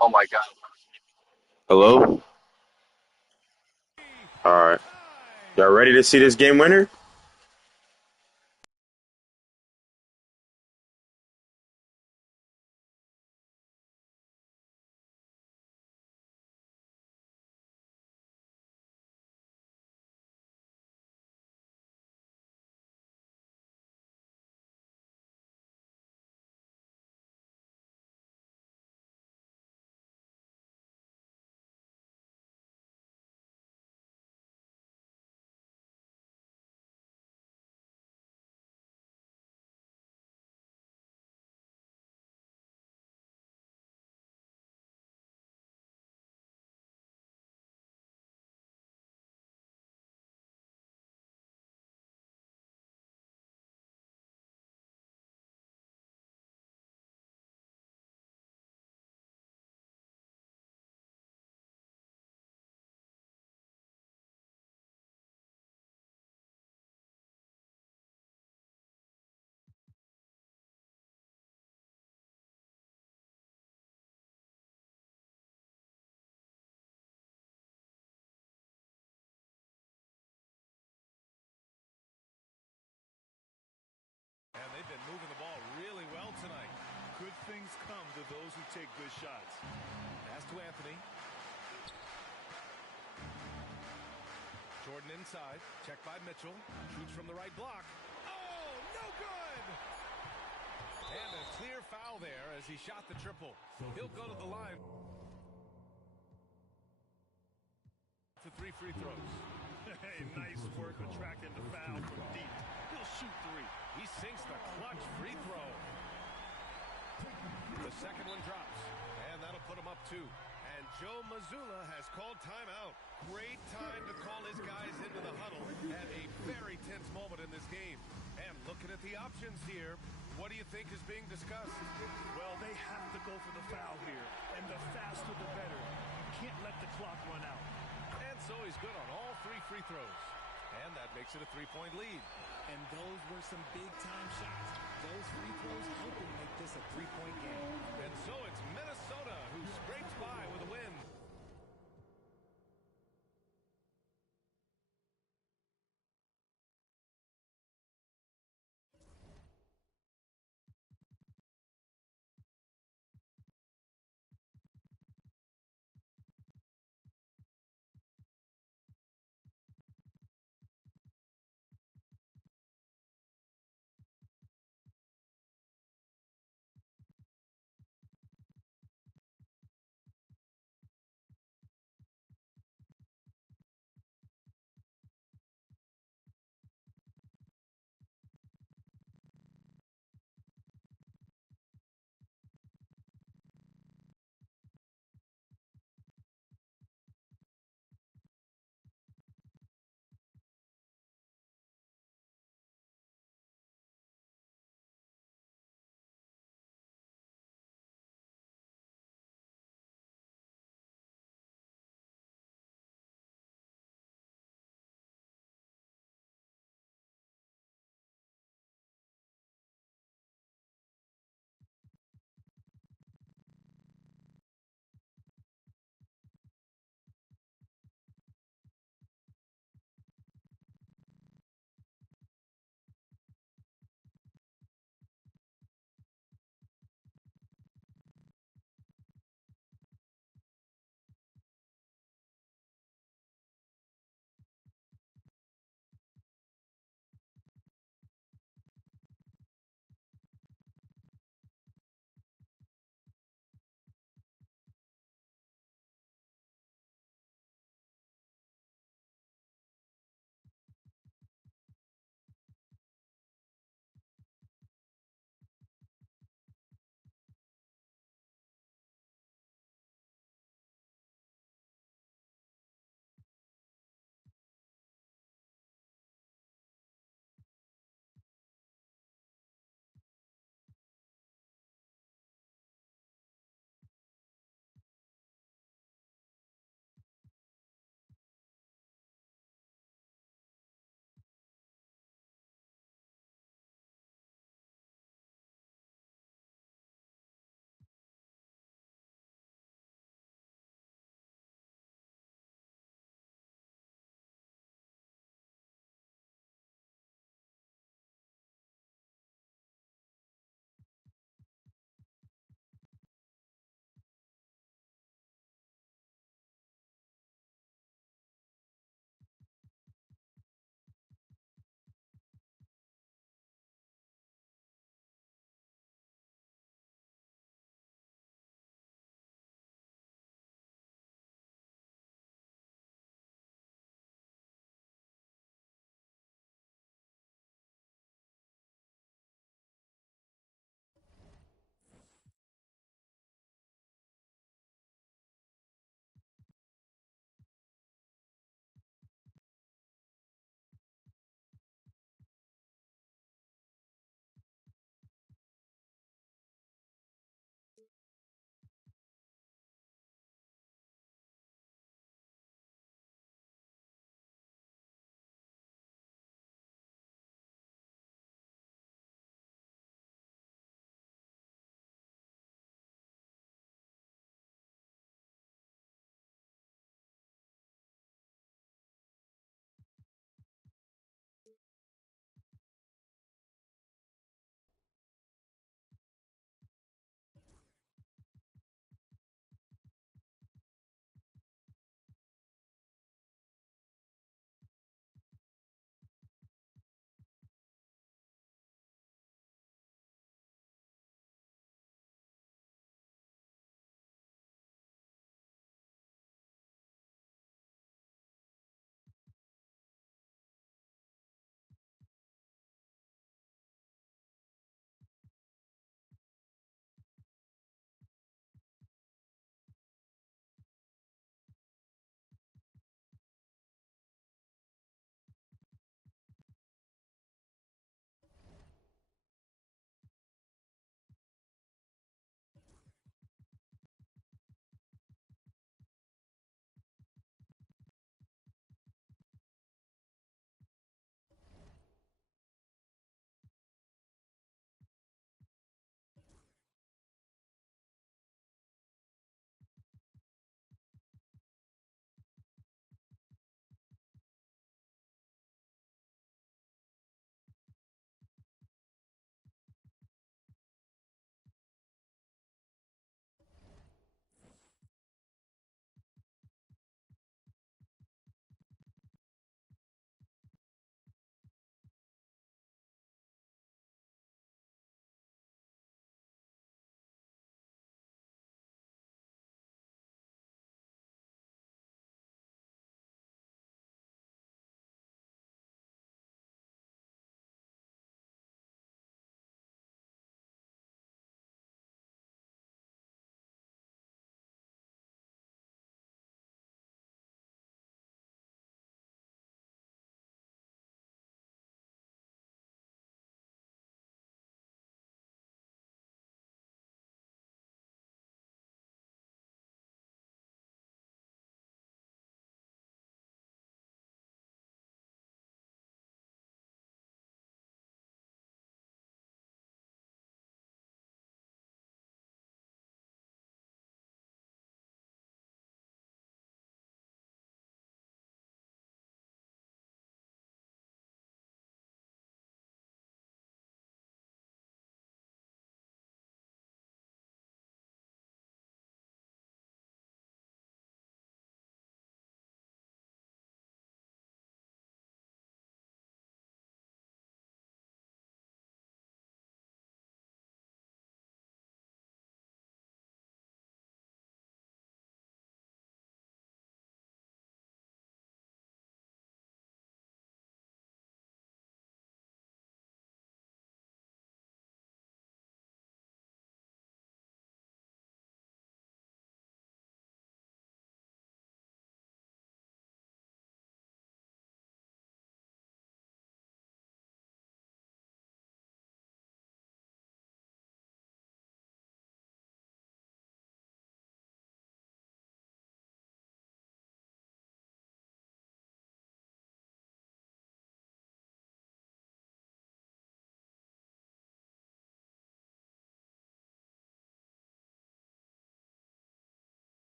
Oh my God. Hello? Alright. Y'all ready to see this game winner? And they've been moving the ball really well tonight. Good things come to those who take good shots. Pass to Anthony. Jordan inside. Checked by Mitchell. Shoots from the right block. Oh, no good! And a clear foul there as he shot the triple. He'll go to the line for 3 free throws. Hey, nice work attracting the foul from deep. He'll shoot 3. He sinks the clutch free throw. The second one drops, and that'll put him up 2. And Joe Mazzulla has called timeout. Great time to call his guys into the huddle at a very tense moment in this game. And looking at the options here, what do you think is being discussed? Well, they have to go for the foul here, and the faster the better. Can't let the clock run out. And so he's good on all 3 free throws. And that makes it a 3-point lead. And those were some big-time shots. Those free throws helping make this a 3-point game. And so it's Minnesota who scrapes by with a win.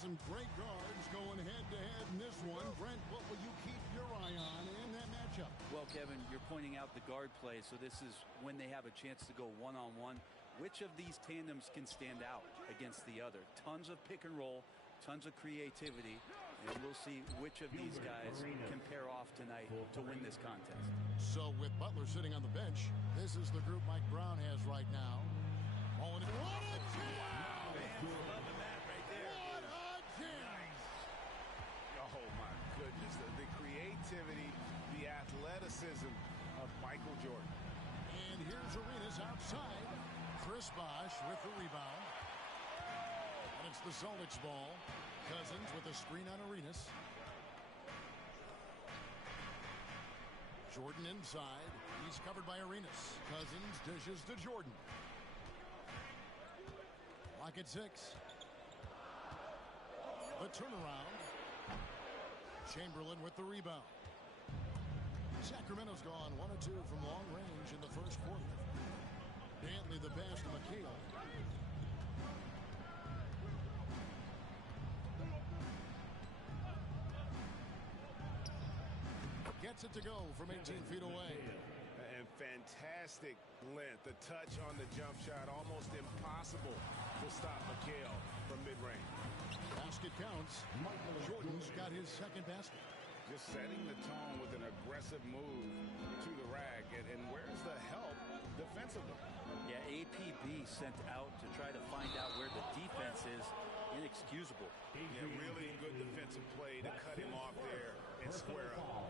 Some great guards going head-to-head in this one. Brent, what will you keep your eye on in that matchup? Well, Kevin, you're pointing out the guard play, so this is when they have a chance to go one-on-one. Which of these tandems can stand out against the other? Tons of pick and roll, tons of creativity, and we'll see which of these guys can pair off tonight to win this contest. So with Butler sitting on the bench, this is the group Mike Brown has right now. What a jam! Fans loving that right there. What a jam! Oh, my goodness. The creativity, the athleticism of Michael Jordan. And here's Arenas outside. Chris Bosh with the rebound. And it's the Celtics ball. Cousins with a screen on Arenas. Jordan inside. He's covered by Arenas. Cousins dishes to Jordan. Lock at 6. The turnaround. Chamberlain with the rebound. Sacramento's gone 1 of 2 from long range in the first quarter. Dantley the pass to McHale. Gets it to go from 18 feet away. And fantastic length. The touch on the jump shot, almost impossible to stop McHale from mid-range. Basket counts. Jordan's got his second basket. Just setting the tone with an aggressive move to the rack. And where's the help defensively? Yeah, APB sent out to try to find out where the defense is. Inexcusable. Yeah, really good defensive play to cut him off there and square up.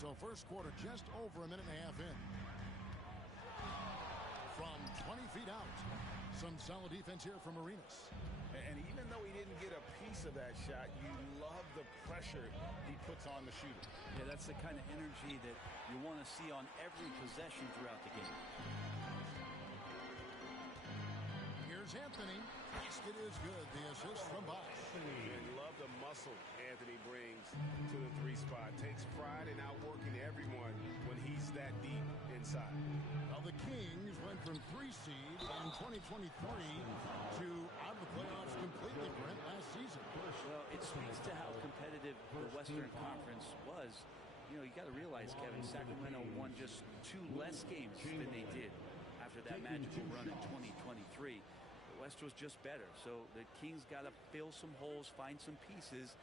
So first quarter just over a minute and a half in. From 20 feet out. Some solid defense here from Arenas. And even though he didn't get a piece of that shot, you love the pressure he puts on the shooter. Yeah, that's the kind of energy that you want to see on every possession throughout the game. Here's Anthony. Basket is good. The assist from Bosh. And love the muscle Anthony brings to the 3 spot. Takes pride in outworking everyone when he's that deep inside. Now the Kings went from 3 seed in 2023 to out of the playoffs completely, Brent, last season. Well, it speaks to how competitive the Western Conference was. You know, you got to realize, Kevin, Sacramento won just 2 less games than they did after that magical run in 2023. The West was just better, so the Kings got to fill some holes, find some pieces,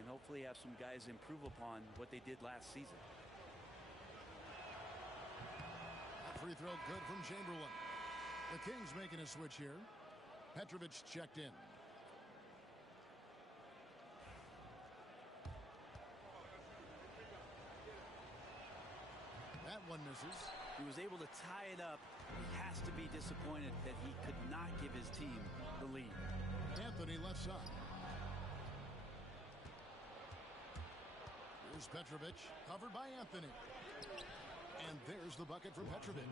and hopefully have some guys improve upon what they did last season. That free throw good from Chamberlain. The Kings making a switch here. Petrovic checked in. That one misses. He was able to tie it up. He has to be disappointed that he could not give his team the lead. Anthony left side. Here's Petrovic, covered by Anthony. And there's the bucket from Petrovic.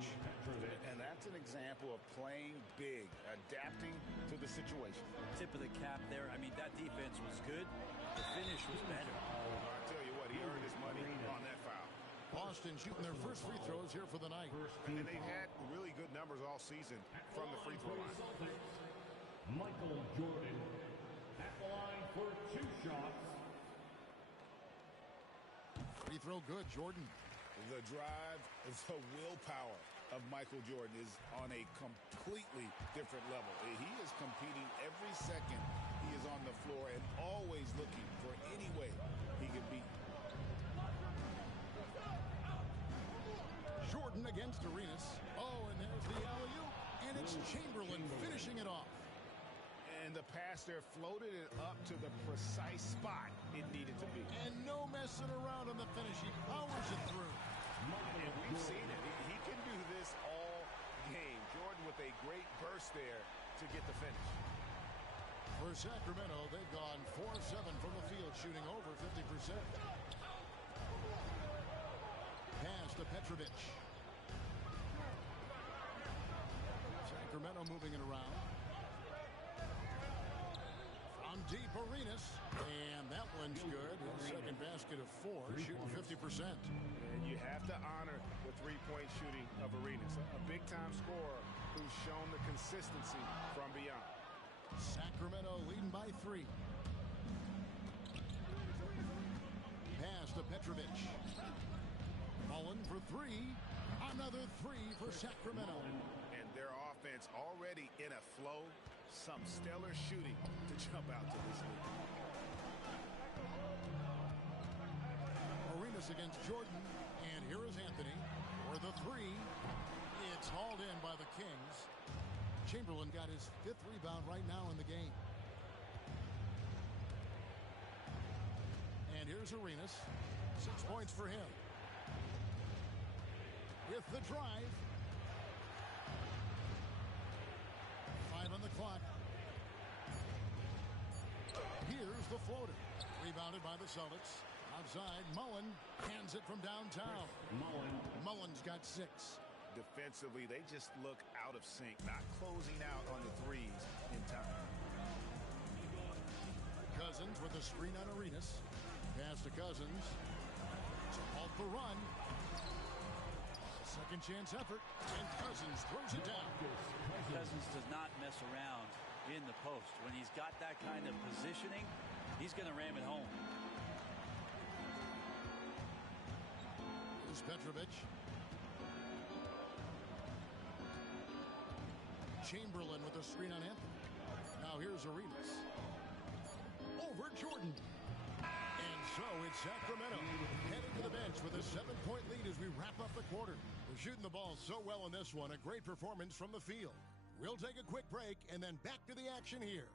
And that's an example of playing big, adapting to the situation. Tip of the cap there. I mean, that defense was good. The finish was better. I'll tell you what, he earned his money on that foul. Boston shooting their first free throws here for the night. And they've had really good numbers all season from the free throw line. Michael Jordan at the line for 2 shots. Free throw good, Jordan. The drive, the willpower of Michael Jordan is on a completely different level. He is competing every second he is on the floor and always looking for any way he can beat. Jordan against Arenas. Oh, and there's the alley-oop. And it's Chamberlain finishing it off. And the pass there floated it up to the precise spot it needed to be. And no messing around on the finish. He powers it through. And we've seen it. He can do this all game. Jordan with a great burst there to get the finish. For Sacramento, they've gone 4-7 from the field, shooting over 50%. Pass to Petrovic. Sacramento moving it around. From deep, Arenas. And that one's good. His second basket of 4, shooting 50%. And you have to honor the three-point shooting of Arenas. A big-time scorer who's shown the consistency from beyond. Sacramento leading by 3. Pass to Petrovic. Mullen for 3. Another 3 for Sacramento. And their offense already in a flow. Some stellar shooting to jump out to this league. Arenas against Jordan. And here is Anthony for the 3. It's hauled in by the Kings. Chamberlain got his 5th rebound right now in the game. And here's Arenas. 6 points for him. With the drive. 5 on the clock. Here's the floater. Rebounded by the Celtics. Outside, Mullen hands it from downtown. Mullen's got 6. Defensively, they just look out of sync, not closing out on the threes in time. Cousins with a screen on Arenas. Pass to Cousins. To halt the run. Second chance effort. And Cousins throws it down. Cousins does not mess around in the post. When he's got that kind of positioning, he's going to ram it home. Here's Petrovic. Chamberlain with a screen on Anthony. Now here's Arenas. Over Jordan. And so it's Sacramento heading to the bench with a 7-point lead as we wrap up the quarter. They're shooting the ball so well in this one. A great performance from the field. We'll take a quick break and then back to the action here.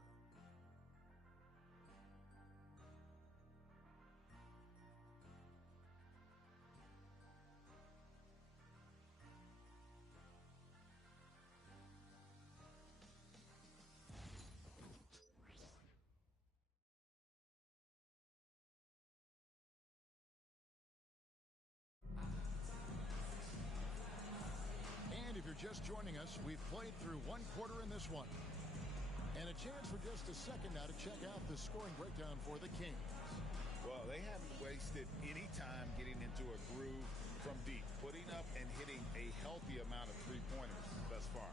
And if you're just joining us, we've played through 1 quarter in this one. And a chance for just a second now to check out the scoring breakdown for the Kings. Well, they haven't wasted any time getting into a groove from deep, putting up and hitting a healthy amount of three-pointers thus far.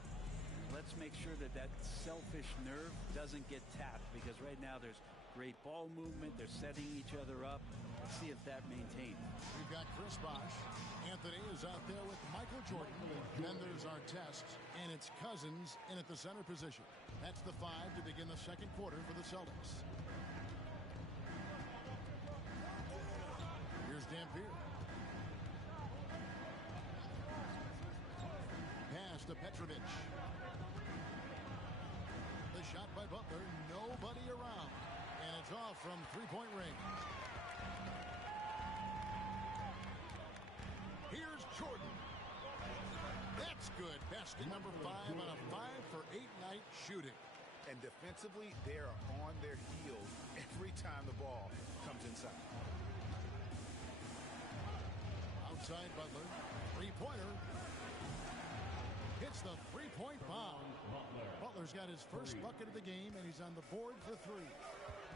Let's make sure that that selfish nerve doesn't get tapped, because right now there's great ball movement. They're setting each other up. Let's see if that maintains. We've got Chris Bosh. Anthony is out there with Michael Jordan. Then there's our test, and it's Cousins in at the center position. That's the 5 to begin the second quarter for the Celtics. Here's Dampier. Pass to Petrovic. The shot by Butler. Nobody around. And it's off from three-point range. Here's Jordan. That's good. Basket number 5 on a 5-for-8 night shooting. And defensively, they are on their heels every time the ball comes inside. Outside Butler. Three-pointer. Hits the three-point bomb. Butler's got his first bucket of the game, and he's on the board for 3.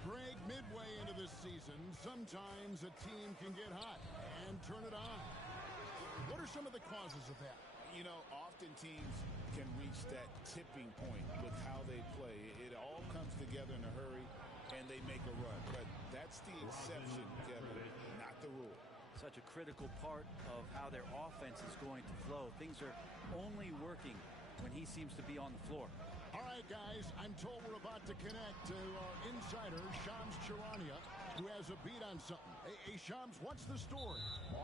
Greg, midway into this season, sometimes a team can get hot and turn it on. What are some of the causes of that? You know, often teams can reach that tipping point with how they play. It all comes together in a hurry, and they make a run. But that's the exception, Kevin, not the rule. Such a critical part of how their offense is going to flow. Things are only working when he seems to be on the floor. All right, guys, I'm told we're about to connect to our insider, Shams Charania, who has a beat on something. Hey, Shams, what's the story?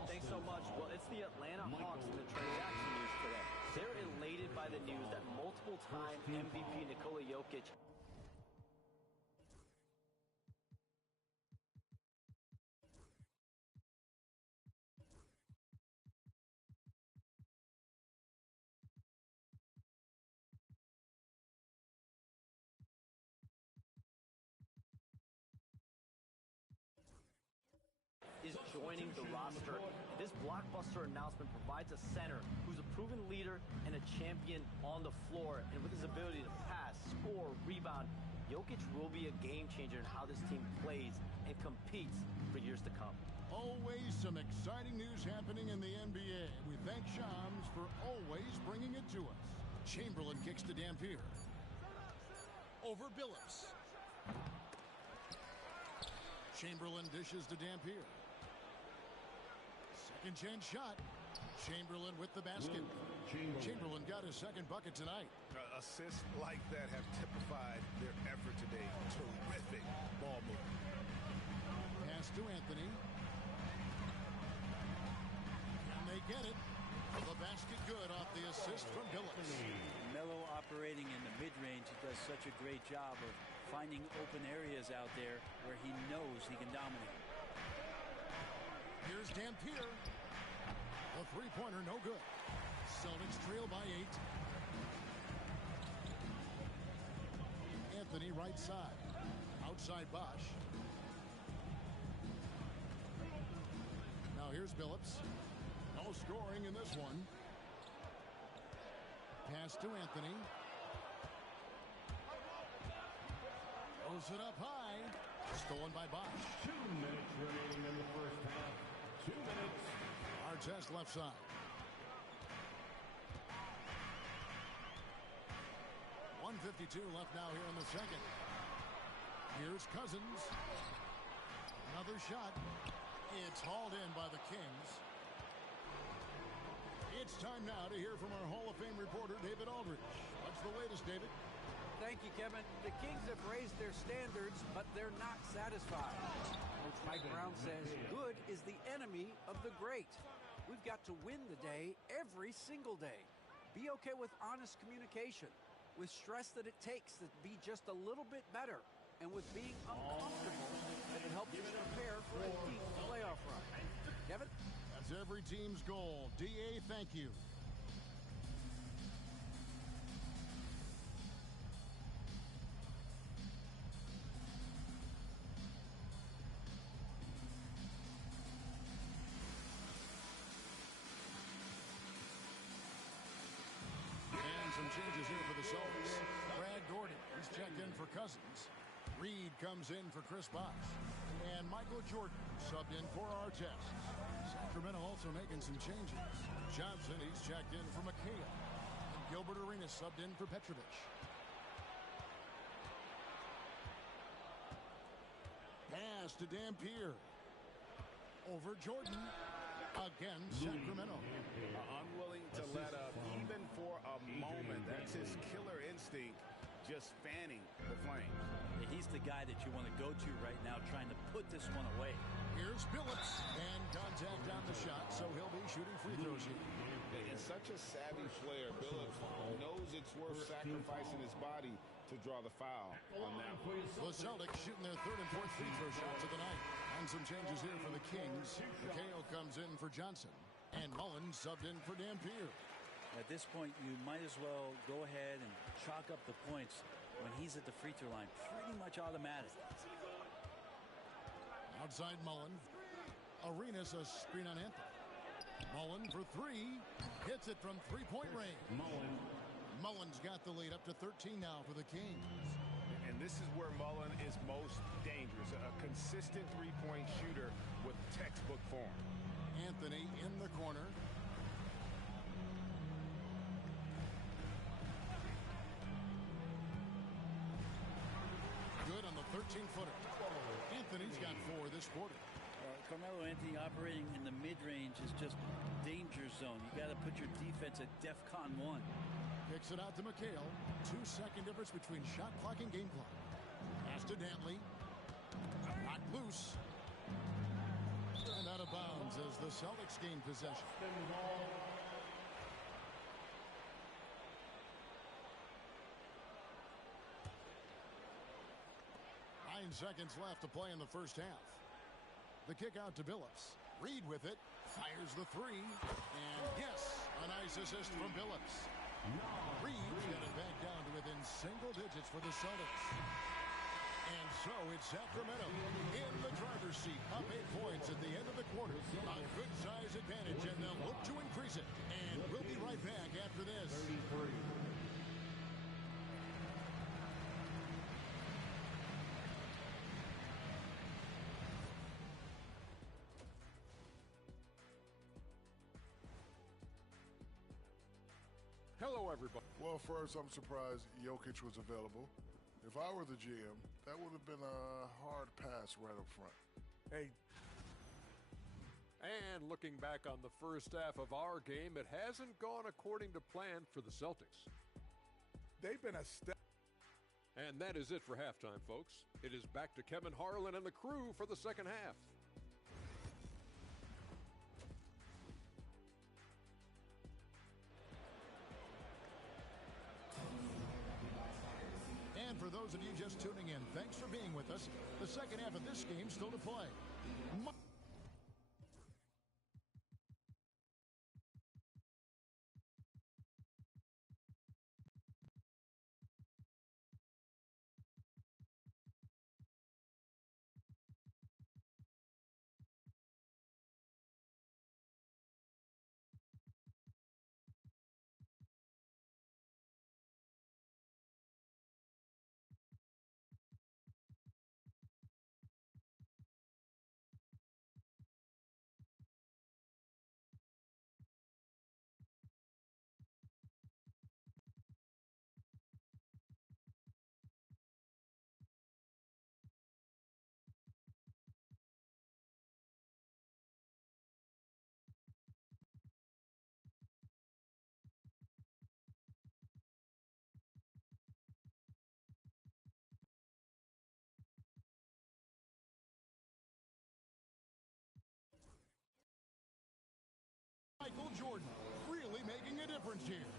Thanks so much. Well, it's the Atlanta Hawks in the transaction news today. They're elated by the news that multiple-time MVP Nikola Jokic is joining the roster. This blockbuster announcement provides a center who's a proven leader and a champion on the floor. And with his ability to pass, score, rebound, Jokic will be a game changer in how this team plays and competes for years to come. Always some exciting news happening in the NBA. We thank Shams for always bringing it to us. Chamberlain kicks to Dampier. Over Billups. Chamberlain dishes to Dampier. Second chance shot. Chamberlain with the basket. Chamberlain got his second bucket tonight. Assists like that have typified their effort today. Terrific ball movement. Pass to Anthony. And they get it. The basket good off the assist from Billups. Melo operating in the mid-range. He does such a great job of finding open areas out there where he knows he can dominate. Here's Dampier. The three-pointer no good. Celtics trail by 8. Anthony right side. Outside Bosch. Now here's Billups. No scoring in this one. Pass to Anthony. Throws it up high. Stolen by Bosch. 2 minutes remaining in the first half. 2 minutes. Artest left side. .152 left now here in the second. Here's Cousins. Another shot. It's hauled in by the Kings. It's time now to hear from our Hall of Fame reporter, David Aldridge. What's the latest, David? Thank you, Kevin. The Kings have raised their standards, but they're not satisfied. Coach Mike Brown says good is the enemy of the great. We've got to win the day every single day. Be okay with honest communication, with stress that it takes to be just a little bit better, and with being uncomfortable that it helps us prepare for a deep playoff run. Kevin? That's every team's goal. D.A., thank you. Some changes here for the Celtics. Brad Gordon, he's checked in for Cousins. Reed comes in for Chris Bosh. And Michael Jordan subbed in for Artest. Sacramento also making some changes. Johnson, he's checked in for McHale. And Gilbert Arenas subbed in for Petrovic. Pass to Dampier. Over Jordan. Again, Sacramento. Unwilling to let up even for a moment. That's his killer instinct, just fanning the flames. Yeah, he's the guy that you want to go to right now, trying to put this one away. Here's Billups, and contact on the shot, so he'll be shooting free throws here. He's such a savvy player. Billups knows it's worth sacrificing his body to draw the foul on that one. The Celtics shooting their third and fourth free throw shots of the night. And some changes here for the Kings. McHale comes in for Johnson. And Mullen subbed in for Dampier. At this point, you might as well go ahead and chalk up the points when he's at the free throw line. Pretty much automatic. Outside Mullen. Arenas a screen on Anthony. Mullen for three. Hits it from three-point range. Mullen's got the lead up to 13 now for the Kings. And this is where Mullen is most dangerous. A consistent three-point shooter with textbook form. Anthony in the corner. Good on the 13-footer. Anthony's got 4 this quarter. Carmelo Anthony operating in the mid-range is just danger zone. You got to put your defense at DEFCON 1. Kicks it out to McHale. 2-second difference between shot clock and game clock. Pass to Dantley. Knocked loose. And out of bounds as the Celtics gain possession. 9 seconds left to play in the first half. The kick out to Billups. Reed with it. Fires the three. And yes, a nice assist from Billups. Reed's got it back down to within single digits for the Celtics. And so it's Sacramento in the driver's seat, up 8 points at the end of the quarter. A good size advantage, and they'll look to increase it. And we'll be right back after this. Hello, everybody. Well, first, I'm surprised Jokic was available. If I were the GM, that would have been a hard pass right up front. Hey. And looking back on the first half of our game, it hasn't gone according to plan for the Celtics. They've been a step. And that is it for halftime, folks. It is back to Kevin Harlan and the crew for the second half. And for those of you just tuning in, thanks for being with us. The second half of this game still to play. Michael Jordan really making a difference here.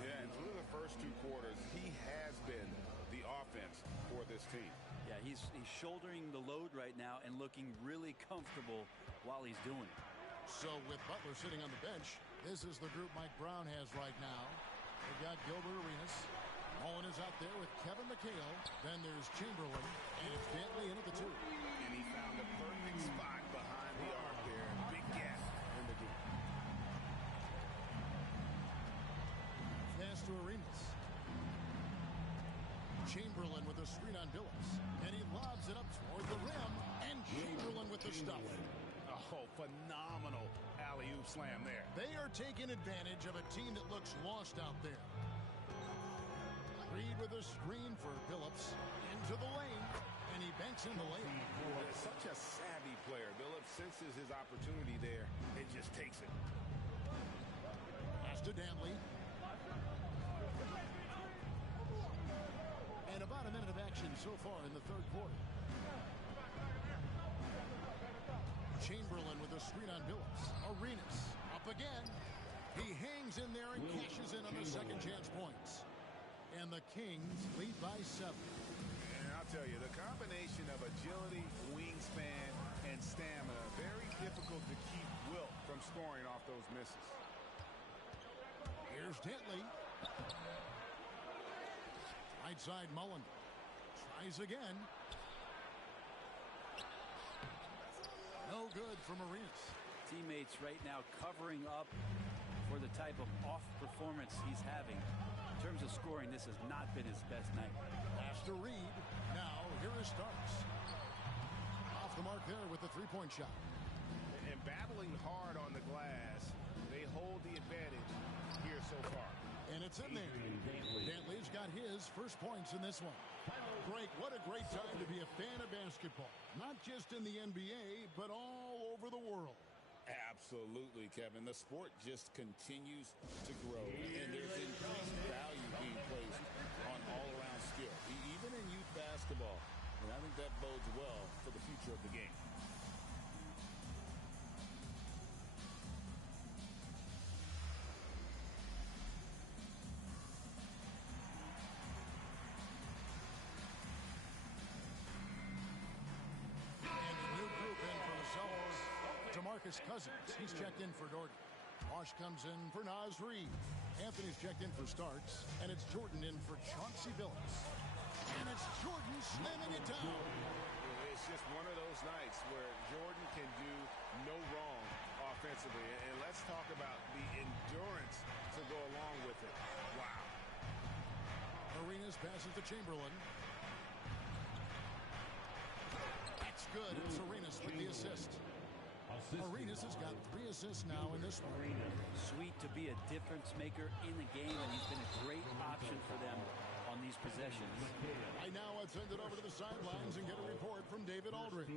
Yeah, and through the first two quarters, he has been the offense for this team. Yeah, he's shouldering the load right now and looking really comfortable while he's doing it. So with Butler sitting on the bench, this is the group Mike Brown has right now. They've got Gilbert Arenas. Mullen is out there with Kevin McHale. Then there's Chamberlain, and it's Dantley in at the 2. And he found the perfect spot behind the arc there. Big gap in the game. Pass to Arenas. Chamberlain with a screen on Billups. And he lobs it up toward the rim. And Chamberlain with the stuff. Oh, phenomenal alley-oop slam there. They are taking advantage of a team that looks lost out there. Reed with a screen for Billups. Into the lane. And he banks in the lane. Such a savvy player. Billups senses his opportunity there and just takes it. Pass to Dantley. And about a minute of action so far in the third quarter. Chamberlain with a screen on Billups. Arenas up again. He hangs in there and cashes in on the second chance points. And the Kings lead by 7. And I'll tell you, the combination of agility, wingspan, and stamina, very difficult to keep Wilt from scoring off those misses. Here's Dantley. Right side Mullen. Tries again. No good from Arenas. Teammates right now covering up for the type of off performance he's having. In terms of scoring, this has not been his best night. Pass to Reed. Now, here is Starks. Off the mark there with the three-point shot. And battling hard on the glass, they hold the advantage here so far. And it's in there. Dantley's got his first points in this one. Great. What a great time to be a fan of basketball. Not just in the NBA, but all over the world. Absolutely, Kevin. The sport just continues to grow, and there's increased value being placed on all-around skill, even in youth basketball. And I think that bodes well for the future of the game. Cousins, he's checked in for Doherty. Wash comes in for Naz Reid. Anthony's checked in for Starks. And it's Jordan in for Chauncey Billups. And it's Jordan slamming it down. It's just one of those nights where Jordan can do no wrong offensively. And let's talk about the endurance to go along with it. Wow. Arenas passes to Chamberlain. That's good. It's Arenas with the assist. Arenas has got 3 assists now in this one. Sweet to be a difference maker in the game, and he's been a great option for them on these possessions. Right now, let's send it over to the sidelines and get a report from David Aldridge.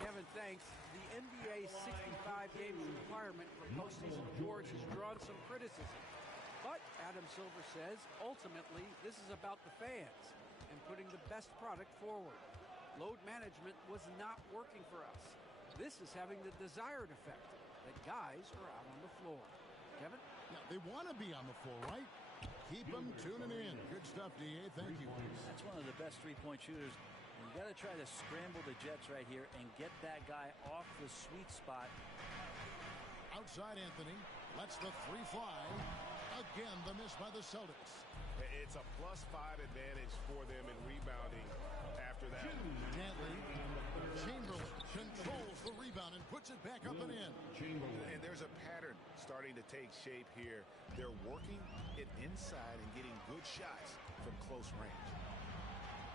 Kevin, thanks. The NBA 65-game requirement for postseason awards has drawn some criticism. But, Adam Silver says, ultimately, this is about the fans and putting the best product forward. Load management was not working for us. This is having the desired effect, that guys are out on the floor. Kevin? Yeah, they want to be on the floor, right? Keep them tuning in. Good stuff, D.A. Thank you. That's one of the best three-point shooters. You got to try to scramble the Jets right here and get that guy off the sweet spot. Outside Anthony lets the 3 fly. Again, the miss by the Celtics. It's a +5 advantage for them in rebounding after that. Cantley, Chamberlain controls the rebound and puts it back up and in. And there's a pattern starting to take shape here. They're working it inside and getting good shots from close range.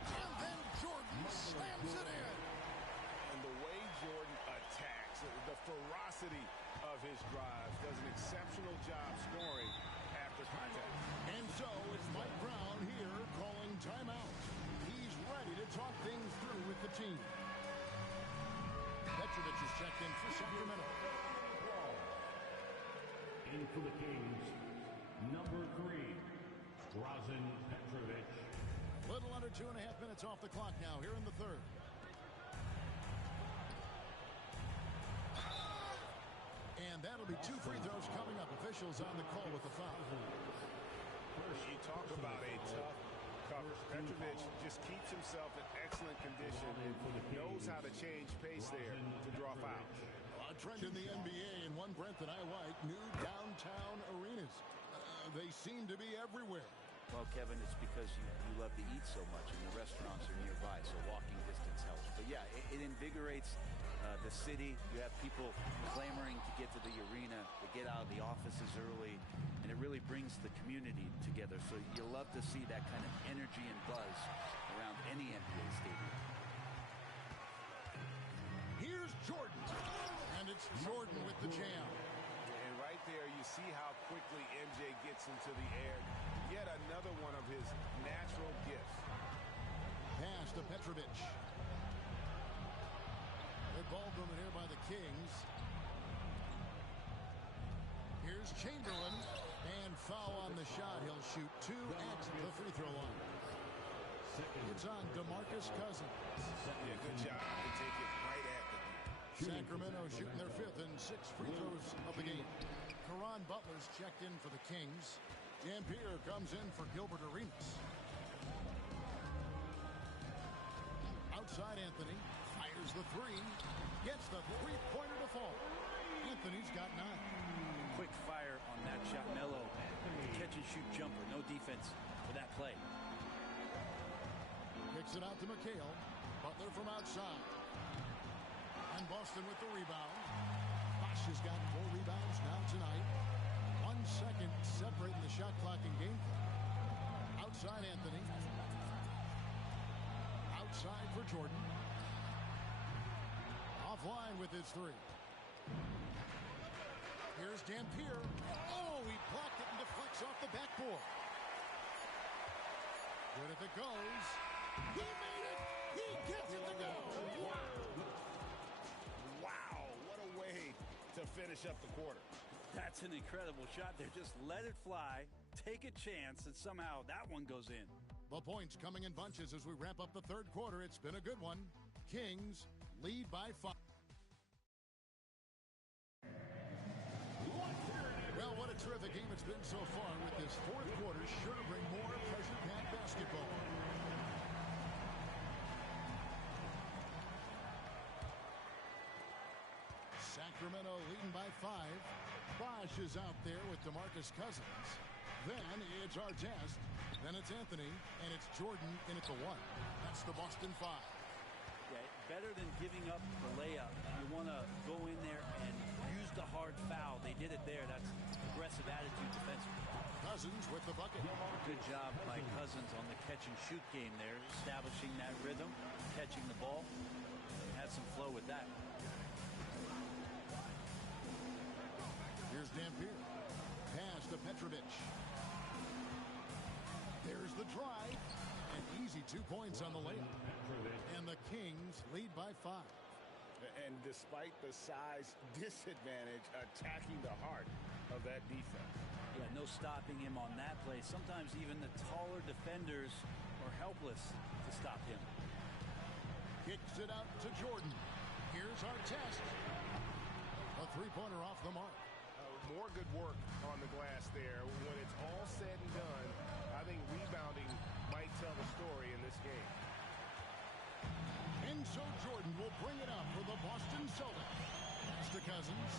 And then Jordan slams it in. And the way Jordan attacks, the ferocity of his drives, does an exceptional job scoring after contact. And so it's Mike Brown here calling timeout. He's ready to talk things through with the team. Petrovic is checked in for Sacramento. In for the Kings, number 3, Drazen Petrovic. Little under 2.5 minutes off the clock now here in the third. And that'll be 2 free throws coming up. Officials on the call with the foul. You talk about a tough cover. Petrovic just keeps himself in excellent condition and knows how to change pace there to draw fouls. A trend in the NBA, and one, Brent, that I like, new downtown arenas. They seem to be everywhere. Well, Kevin, it's because you love to eat so much and the restaurants are nearby, so walking distance helps. But yeah, it invigorates the city. You have people clamoring to get to the arena, to get out of the offices early, and it really brings the community together. So you love to see that kind of energy and buzz around any NBA stadium. Here's Jordan, and it's Jordan with the jam. And right there, you see how quickly MJ gets into the air. Yet another one of his natural gifts. Pass to Petrovic. Good ball movement here by the Kings. Here's Chamberlain, and foul on the shot. He'll shoot 2 at the free throw line. It's on DeMarcus Cousins. Yeah, good job to take it right at the Sacramento shooting their 5th and 6th free throws of the game. Caron Butler's checked in for the Kings. Dampier comes in for Gilbert Arenas. Outside Anthony fires the 3, gets the 3-pointer to fall. Anthony's got 9. Quick fire on that shot. Melo, catch and shoot jumper. No defense for that play. Kicks it out to McHale. Butler from outside. And Boston with the rebound. Bosch has got 4 rebounds now tonight. 1 second separating the shot clock and game clock. Outside Anthony. Outside for Jordan. Offline with his 3. Here's Dampier. Oh, he blocked it and deflects off the backboard. Good if it goes. He made it. He gets it to go. Wow, what a way to finish up the quarter. That's an incredible shot there. Just let it fly, take a chance, and somehow that one goes in. The points coming in bunches as we wrap up the third quarter. It's been a good one. Kings lead by 5. Well, what a terrific game it's been so far, with this fourth quarter sure to bring more pressure-packed basketball. Sacramento leading by 5. Bosch is out there with DeMarcus Cousins. Then it's Artest. Then it's Anthony. And it's Jordan in at the 1. That's the Boston 5. Yeah, better than giving up the layup. You want to go in there and use the hard foul. They did it there. That's aggressive attitude defensively. Cousins with the bucket. Good job by Cousins on the catch-and-shoot game there, establishing that rhythm, catching the ball. Had some flow with that. Mitrovic. There's the drive. An easy 2 points on the layup. And the Kings lead by 5. And despite the size disadvantage, attacking the heart of that defense. Yeah, no stopping him on that play. Sometimes even the taller defenders are helpless to stop him. Kicks it out to Jordan. Here's our test. A three-pointer off the mark. More good work on the glass there. When it's all said and done, I think rebounding might tell the story in this game. And so Jordan will bring it up for the Boston Celtics. Pass to Cousins.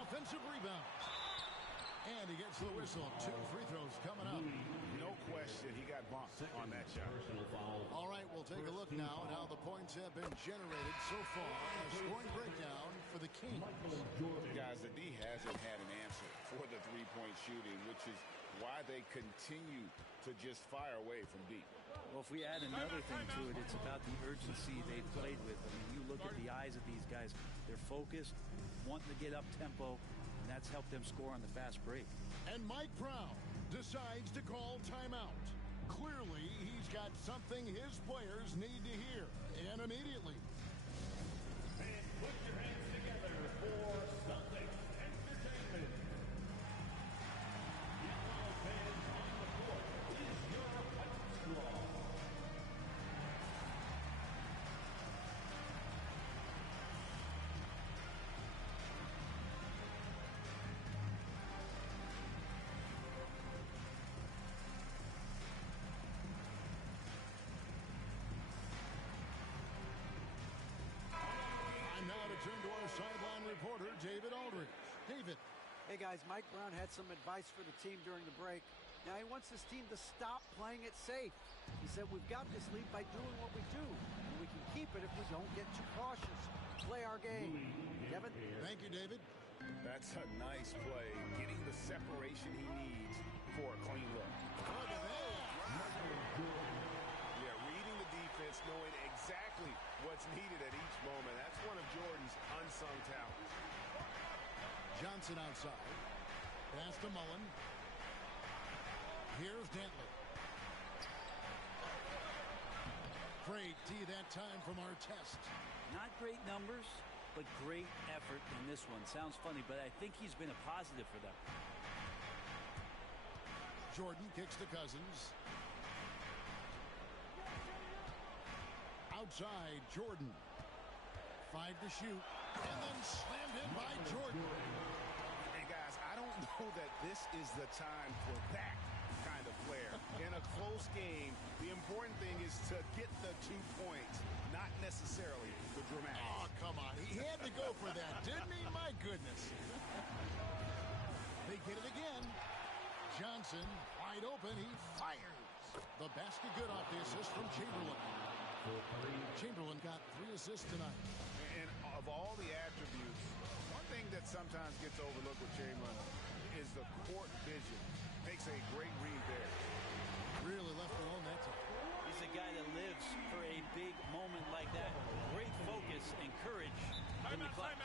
Offensive rebound. And he gets the whistle. 2 free throws coming up. No question, he got bumped on that shot. All right, we'll take a look now at how the points have been generated so far. A scoring breakdown for the Kings. Guys, the D hasn't had an answer for the three-point shooting, which is why they continue to just fire away from deep. Well, if we add another thing to it, it's about the urgency they've played with. I mean, you look at the eyes of these guys. They're focused, wanting to get up tempo, and that's helped them score on the fast break. And Mike Brown decides to call timeout. Clearly, he's got something his players need to hear, and immediately. And put your hands together for Celtics Entertainment. Yellow fans on the court is your White Squad. Turn to our sideline reporter, David Aldridge. David. Hey, guys, Mike Brown had some advice for the team during the break. Now he wants his team to stop playing it safe. He said, we've got this lead by doing what we do, and we can keep it if we don't get too cautious. Play our game. Kevin? Thank you, David. That's a nice play, getting the separation he needs for a clean look. Look at that. Yeah, reading the defense, knowing exactly what's needed at each moment. That's one of Jordan's unsung talents. Johnson outside. Pass to Mullen. Here's Dantley. Great D that time from our test. Not great numbers, but great effort in this one. Sounds funny, but I think he's been a positive for them. Jordan kicks to Cousins. Outside, Jordan. 5 to shoot. And then slammed in by Jordan. Hey, guys, I don't know that this is the time for that kind of flair. In a close game, the important thing is to get the 2 points, not necessarily the dramatics. Oh, come on. He had to go for that, didn't he? My goodness. They get it again. Johnson, wide open. He fires. The basket good off the assist from Chamberlain. Chamberlain got 3 assists tonight. And of all the attributes, one thing that sometimes gets overlooked with Chamberlain is the court vision. Makes a great read there. Really left alone that time. He's a guy that lives for a big moment like that. Great focus and courage in the clutch.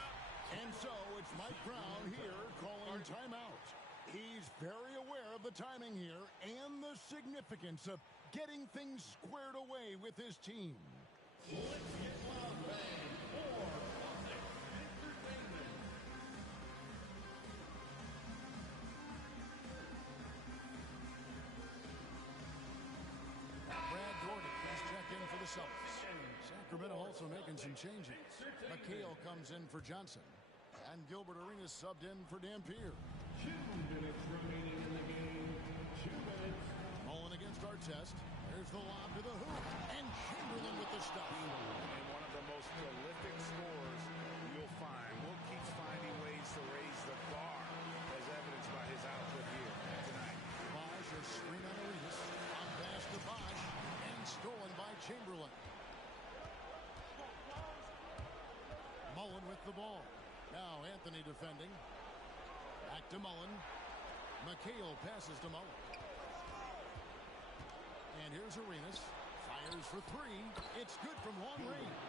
And so it's Mike Brown here calling timeout. He's very aware of the timing here and the significance of getting things squared away with his team. Let's get loud, bang, for Celtics Entertainment. Brad Gordon has checked in for the Celtics. Sacramento also making some changes. McHale comes in for Johnson. And Gilbert Arenas subbed in for Dampier. 2 minutes remaining in the game. 2 minutes. Mullen against Artest. There's the lob to the hoop. And Chamberlain with the stuff. And one of the most prolific scorers you'll find. Will keeps finding ways to raise the bar, as evidenced by his output here tonight. Bosch or screen on Arenas. On pass to Bosch. And stolen by Chamberlain. Mullen with the ball. Now Anthony defending. Back to Mullen. McHale passes to Mullen. And here's Arenas. Fires for 3. It's good from long range.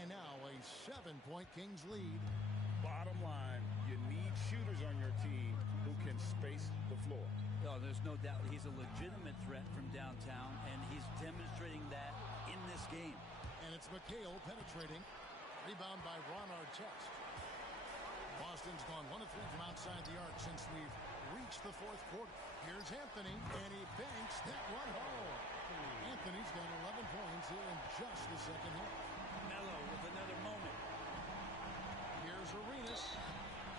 And now a 7-point Kings lead. Bottom line, you need shooters on your team. Well, there's no doubt he's a legitimate threat from downtown, and he's demonstrating that in this game. And it's McHale penetrating. Rebound by Ron Artest. Boston's gone 1 of 3 from outside the arc since we've reached the fourth quarter. Here's Anthony, and he banks that one home. Anthony's got 11 points here in just the second half. Melo with another moment. Here's Arenas.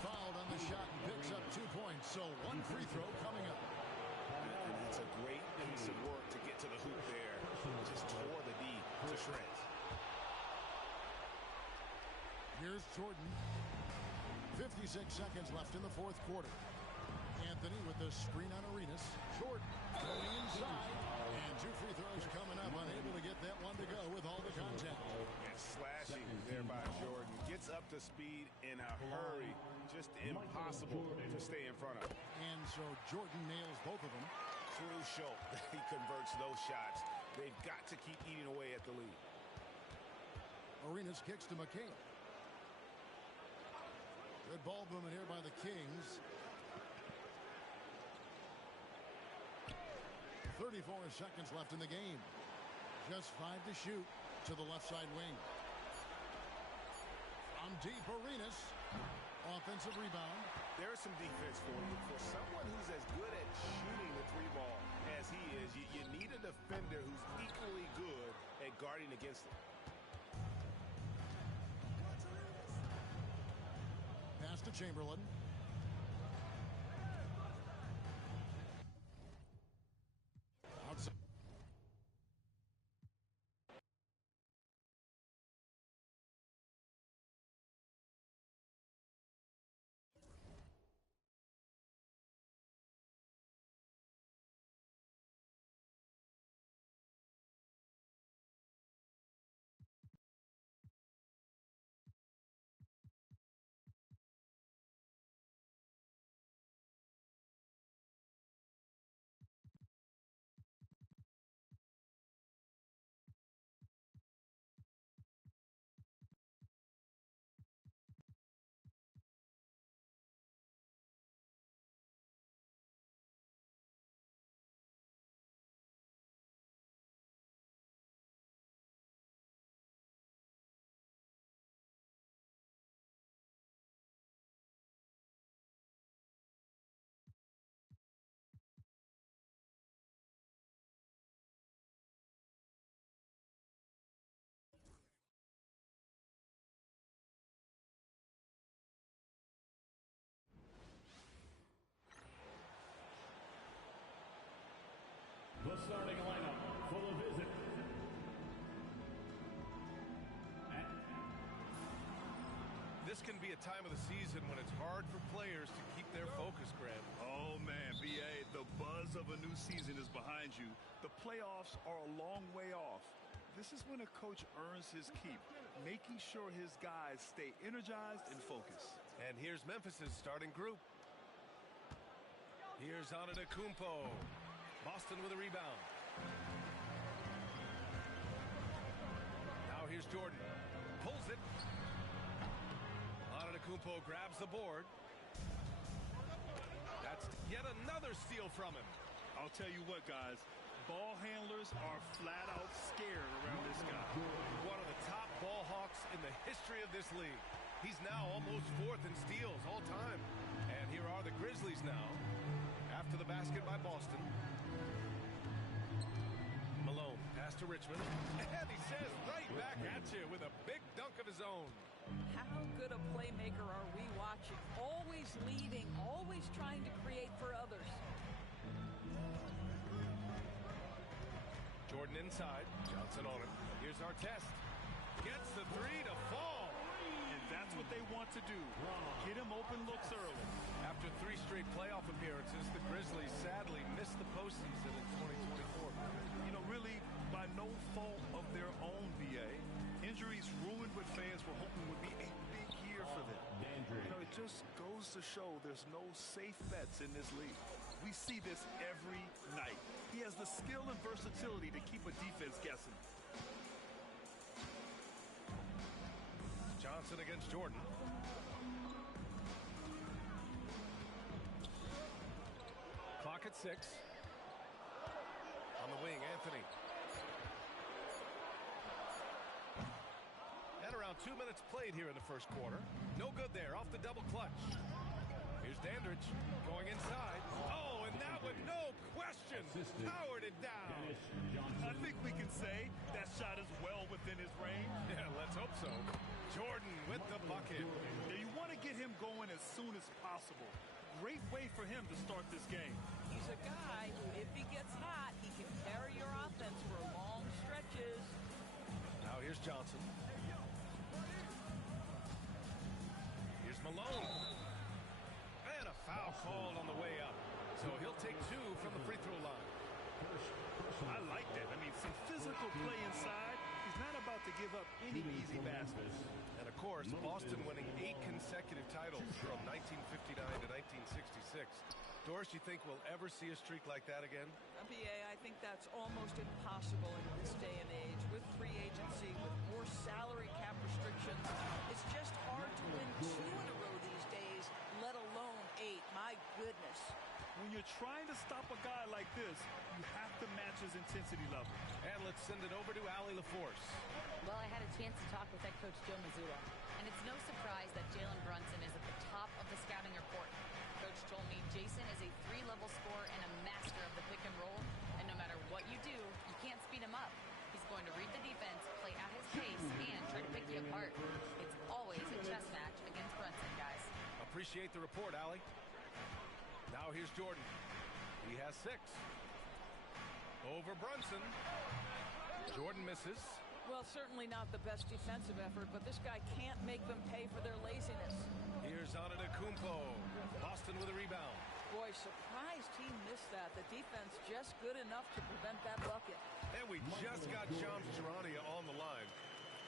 Fouled on the shot and picks up 2 points. So 1 free throw coming up. And that's a great piece of work to get to the hoop there. Just tore the D to shreds. Here's Jordan. 56 seconds left in the fourth quarter. Anthony with the screen on Arenas. Jordan going inside. And 2 free throws coming up. Unable to get that one to go with all the contact. And slashing there by Jordan. Gets up to speed in a hurry. Just impossible to stay in front of. And so Jordan nails both of them. Crucial that he converts those shots. They've got to keep eating away at the lead. Arenas kicks to McHale. Good ball movement here by the Kings. 34 seconds left in the game. Just 5 to shoot to the left side wing. From deep, Arenas. Offensive rebound. There's some defense for you. For someone who's as good at shooting the 3-ball as he is, you need a defender who's equally good at guarding against him. Pass to Chamberlain. Outside. The starting lineup for the visit. This can be a time of the season when it's hard for players to keep their focus, Grant. Oh, man, B.A., the buzz of a new season is behind you. The playoffs are a long way off. This is when a coach earns his keep, making sure his guys stay energized and focused. And here's Memphis's starting group. Here's Antetokounmpo. Boston with a rebound. Now here's Jordan. Pulls it. Antetokounmpo grabs the board. That's yet another steal from him. I'll tell you what, guys. Ball handlers are flat out scared around this guy. One of the top ball hawks in the history of this league. He's now almost 4th in steals all time. And here are the Grizzlies now. After the basket by Boston. Malone, pass to Richmond. And he says right back at you with a big dunk of his own. How good a playmaker are we watching? Always leading, always trying to create for others. Jordan inside. Johnson on him. Here's Artest. Gets the 3 to fall. And that's what they want to do. Get him open looks early. After 3 straight playoff appearances, the Grizzlies sadly missed the postseason in 2024. You know, really, by no fault of their own, B.A. Injuries ruined what fans were hoping would be a big year for them. You know, it just goes to show there's no safe bets in this league. We see this every night. He has the skill and versatility to keep a defense guessing. Johnson against Jordan. Clock at 6. On the wing, Anthony. And around 2 minutes played here in the first quarter. No good there, off the double clutch. Here's Dandridge going inside. Oh, and that one, no question, powered it down. I think we can say that shot is well within his range. Yeah, let's hope so. Jordan with the bucket. Yeah, you want to get him going as soon as possible. Great way for him to start this game. He's a guy who, if he gets hot, he can carry your offense for long stretches. Now here's Johnson. Here's Malone. And a foul called on the way up. So he'll take 2 from the free throw line. I like that. I mean, some physical play inside. He's not about to give up any easy baskets. And of course, Boston winning 8 consecutive titles from 1959 to 1966. Doris, you think we'll ever see a streak like that again? BA, I think that's almost impossible in this day and age. With free agency, with more salary cap restrictions, it's just hard to win 2 in a row these days, let alone 8. My goodness. When you're trying to stop a guy like this, you have to match his intensity level. And let's send it over to Allie LaForce. Well, I had a chance to talk with head coach Joe Mazzulla, and it's no surprise that Jalen Brunson is at the top of the scouting report. Coach told me Jason is a 3-level scorer and a master of the pick and roll, and no matter what you do, you can't speed him up. He's going to read the defense, play at his pace, and try to pick you apart. It's always a chess match against Brunson, guys. Appreciate the report, Allie. Now here's Jordan. He has 6. Over Brunson. Jordan misses. Well, certainly not the best defensive effort, but this guy can't make them pay for their laziness. Here's Antetokounmpo. Boston with a rebound. Boy, surprised he missed that. The defense just good enough to prevent that bucket. And we just got Shams Charania on the line.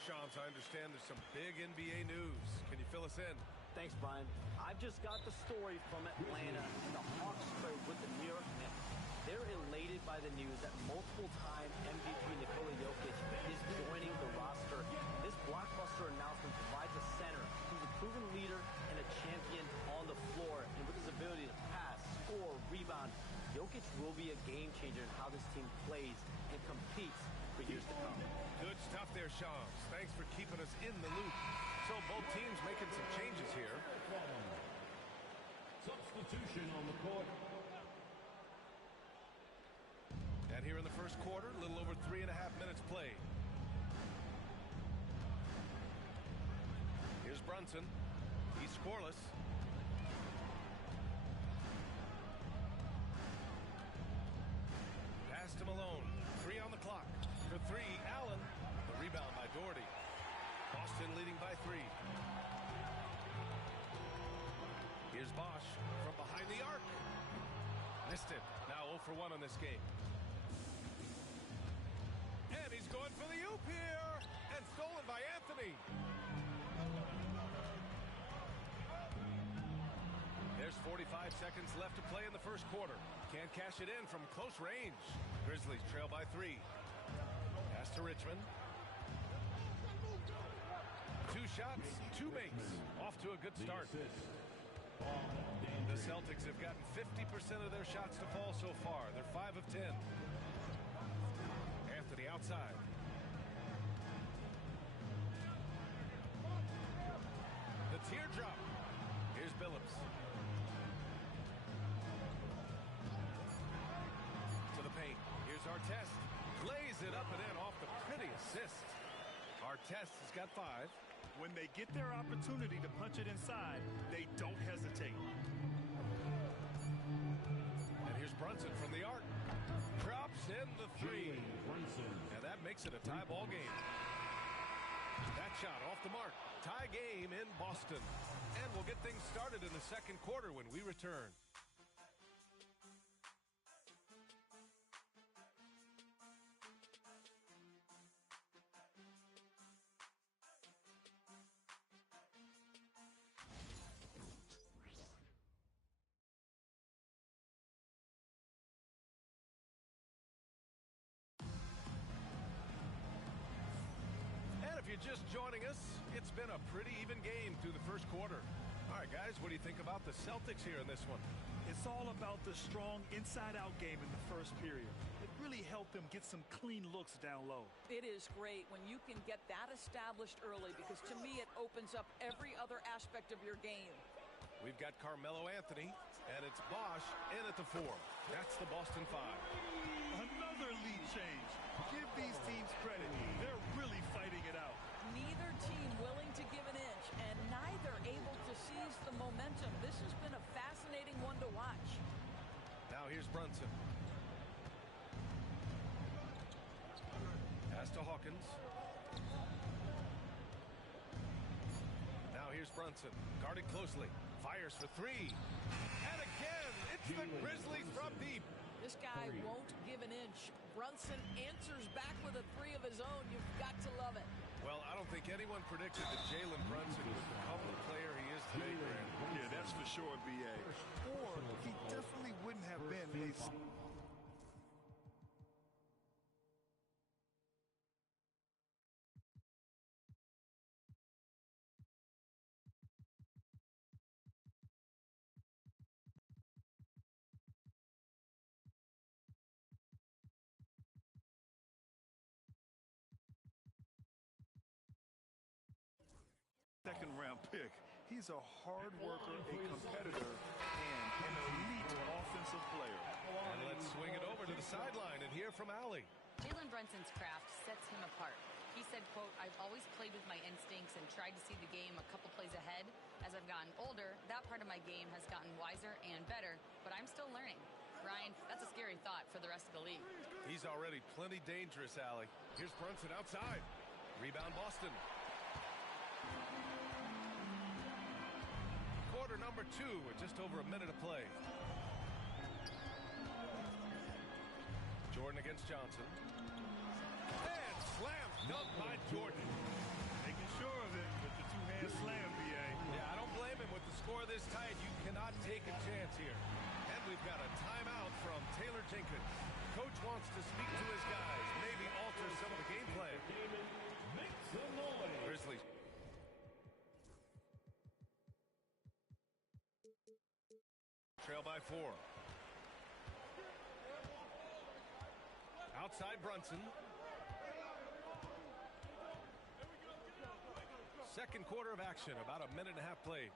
Shams, I understand there's some big NBA news. Can you fill us in? Thanks, Brian. I've just got the story from Atlanta and the Hawks trade with the New York Knicks. They're elated by the news that multiple-time MVP Nikola Jokic is joining the roster. This blockbuster announcement provides a center who's a proven leader and a champion on the floor. And with his ability to pass, score, rebound, Jokic will be a game-changer in how this team plays and competes for years to come. Good stuff there, Shams. Thanks for keeping us in the loop. So both teams making some changes here. Substitution on the court. And here in the first quarter, a little over 3.5 minutes played. Here's Brunson. He's scoreless. Pass to Malone. 3 on the clock. For 3, Allen. The rebound by Doherty. Boston leading by 3. Here's Bosch from behind the arc. Missed it. Now 0 for 1 on this game. And he's going for the oop here. And stolen by Anthony. There's 45 seconds left to play in the first quarter. Can't cash it in from close range. Grizzlies trail by 3. Pass to Richmond. 2 shots, 2 makes. Off to a good start. The Celtics have gotten 50% of their shots to fall so far. They're 5 of 10. Anthony outside. The teardrop. Here's Billups. To the paint. Here's Artest. Lays it up and in off the pretty assist. Artest has got 5. When they get their opportunity to punch it inside, they don't hesitate. And here's Brunson from the arc. Drops in the 3. And that makes it a tie ball game. That shot off the mark. Tie game in Boston. And we'll get things started in the second quarter when we return. If you're just joining us, it's been a pretty even game through the first quarter. All All right, guys, what do you think about the Celtics here in this one? It's all about the strong inside-out game in the first period. It really helped them get some clean looks down low. It is great when you can get that established early because to me it opens up every other aspect of your game. We've got Carmelo Anthony, and it's Bosch in at the 4. That's the Boston 5. Another lead change. Give these teams credit. They're really fighting it out. Neither team willing to give an inch, and neither able to seize the momentum. This has been a fascinating one to watch. Now here's Brunson. Pass to Hawkins. Now here's Brunson. Guarded closely. Fires for 3. And again, it's the Grizzlies from deep. This guy won't give an inch. Brunson answers back with a 3 of his own. You've got to love it. Well, I don't think anyone predicted that Jalen Brunson would become the player he is today, Grant. Yeah, that's for sure, B.A. Or he definitely wouldn't have been a... second-round pick. He's a hard worker, a competitor, and an elite offensive player. And let's swing it over to the sideline and hear from Allie. Jalen Brunson's craft sets him apart. He said, quote, "I've always played with my instincts and tried to see the game a couple plays ahead. As I've gotten older, that part of my game has gotten wiser and better, but I'm still learning." Ryan, that's a scary thought for the rest of the league. He's already plenty dangerous, Allie. Here's Brunson outside. Rebound Boston. Quarter number 2 with just over a minute of play. Jordan against Johnson. And slam dunk by Jordan. Making sure of it with the two-hand slam, B.A. Yeah, I don't blame him. With the score this tight, you cannot take a chance here. And we've got a timeout from Taylor Jenkins. Coach wants to speak to his guys, maybe alter some of the game plan. Grizzlies. Trail by 4. Outside Brunson. Second quarter of action, about a minute and a half played.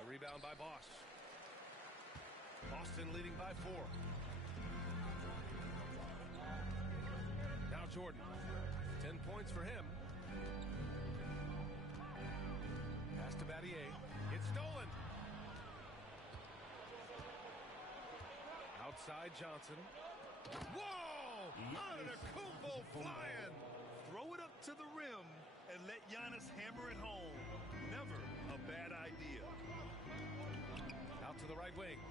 The rebound by Bosch. Boston leading by 4. Now Jordan. 10 points for him. Pass to Battier. It's stolen. Outside Johnson. Whoa! Antetokounmpo flying. Throw it up to the rim and let Giannis hammer it home. Never a bad idea. Out to the right wing.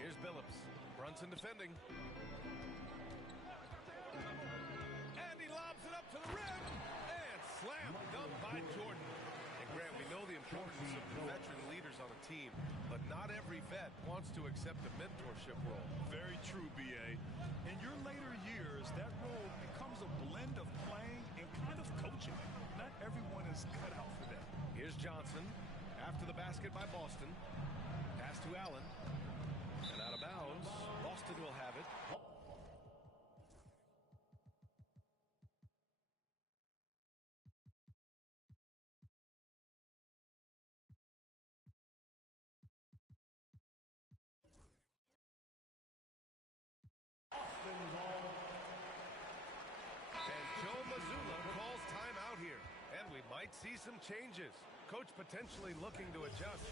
Here's Billups. Brunson defending. And he lobs it up to the rim. And slam dunk by Jordan. And Grant, we know the importance of veteran leaders on a team, but not every vet wants to accept a mentorship role. Very true, B.A. In your later years, that role becomes a blend of playing and kind of coaching. Not everyone is cut out for that. Here's Johnson. After the basket by Boston. Pass to Allen. And out of bounds. Boston will have it. And Joe Mazzulla calls timeout here. And we might see some changes. Coach potentially looking to adjust.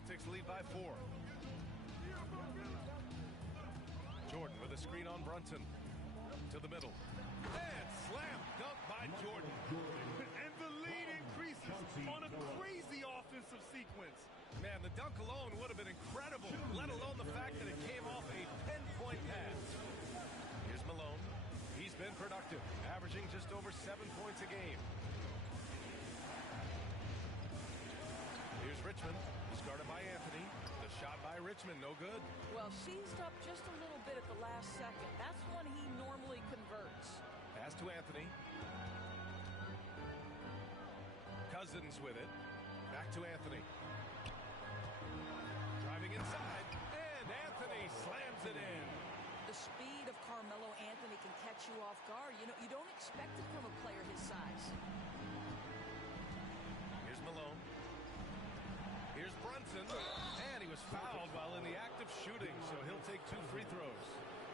Celtics lead by 4. Jordan with a screen on Brunson. To the middle. And slam dunk by Jordan. And the lead increases on a crazy offensive sequence. Man, the dunk alone would have been incredible, let alone the fact that it came off a pinpoint pass. Here's Malone. He's been productive, averaging just over 7 points a game. Here's Richmond. He's guarded by Anthony. The shot by Richmond, no good. Well, seized up just a little bit at the last second. That's when he normally converts. Pass to Anthony. Cousins with it. Back to Anthony. Driving inside. And Anthony slams it in. The speed of Carmelo Anthony can catch you off guard. You know, you don't expect it from a player his size. Here's Malone. Here's Brunson. And he was fouled while in the act of shooting, so he'll take 2 free throws.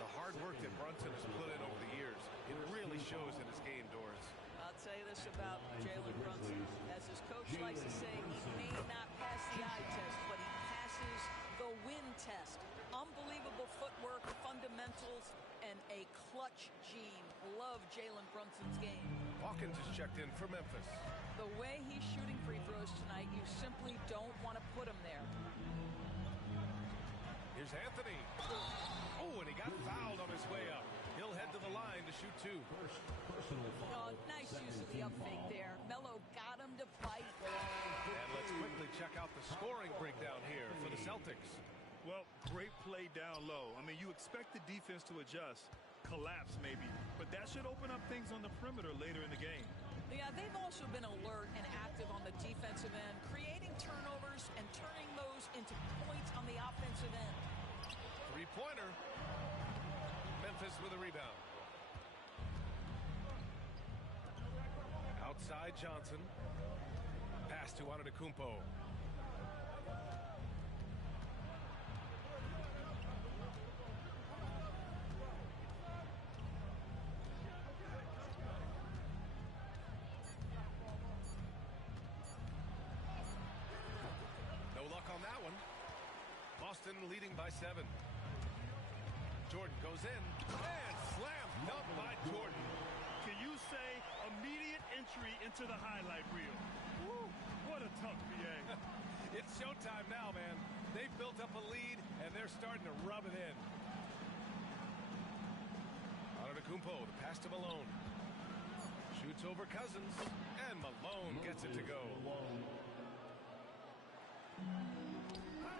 The hard work that Brunson has put in over the years, it really shows in his game, Doris. I'll tell you this about Jalen Brunson. As his coach likes to say, he may not pass the eye test, but he passes the win test. Unbelievable footwork, fundamentals, and a clutch gene. Love Jalen Brunson's game. Hawkins is checked in for Memphis. The way he's shooting free throws tonight, you simply don't want to put him there. Here's Anthony. Oh, and he got fouled on his way up. He'll head to the line to shoot 2. Oh, nice use of the up fake there. Melo got him to fight. And let's quickly check out the scoring breakdown here for the Celtics. Well, great play down low. I mean, you expect the defense to adjust, collapse maybe, but that should open up things on the perimeter later in the game. Yeah, they've also been alert and active on the defensive end, creating turnovers and turning those into points on the offensive end. 3-pointer. Memphis with a rebound. Outside Johnson. Pass to Antetokounmpo. No luck on that one. Boston leading by 7. Jordan goes in and slam dunk by Jordan. Can you say immediate entry into the highlight reel? Woo, what a tough PA. It's showtime now, man. They've built up a lead and they're starting to rub it in. Antetokounmpo, the pass to Malone. Shoots over Cousins and Malone gets it to go.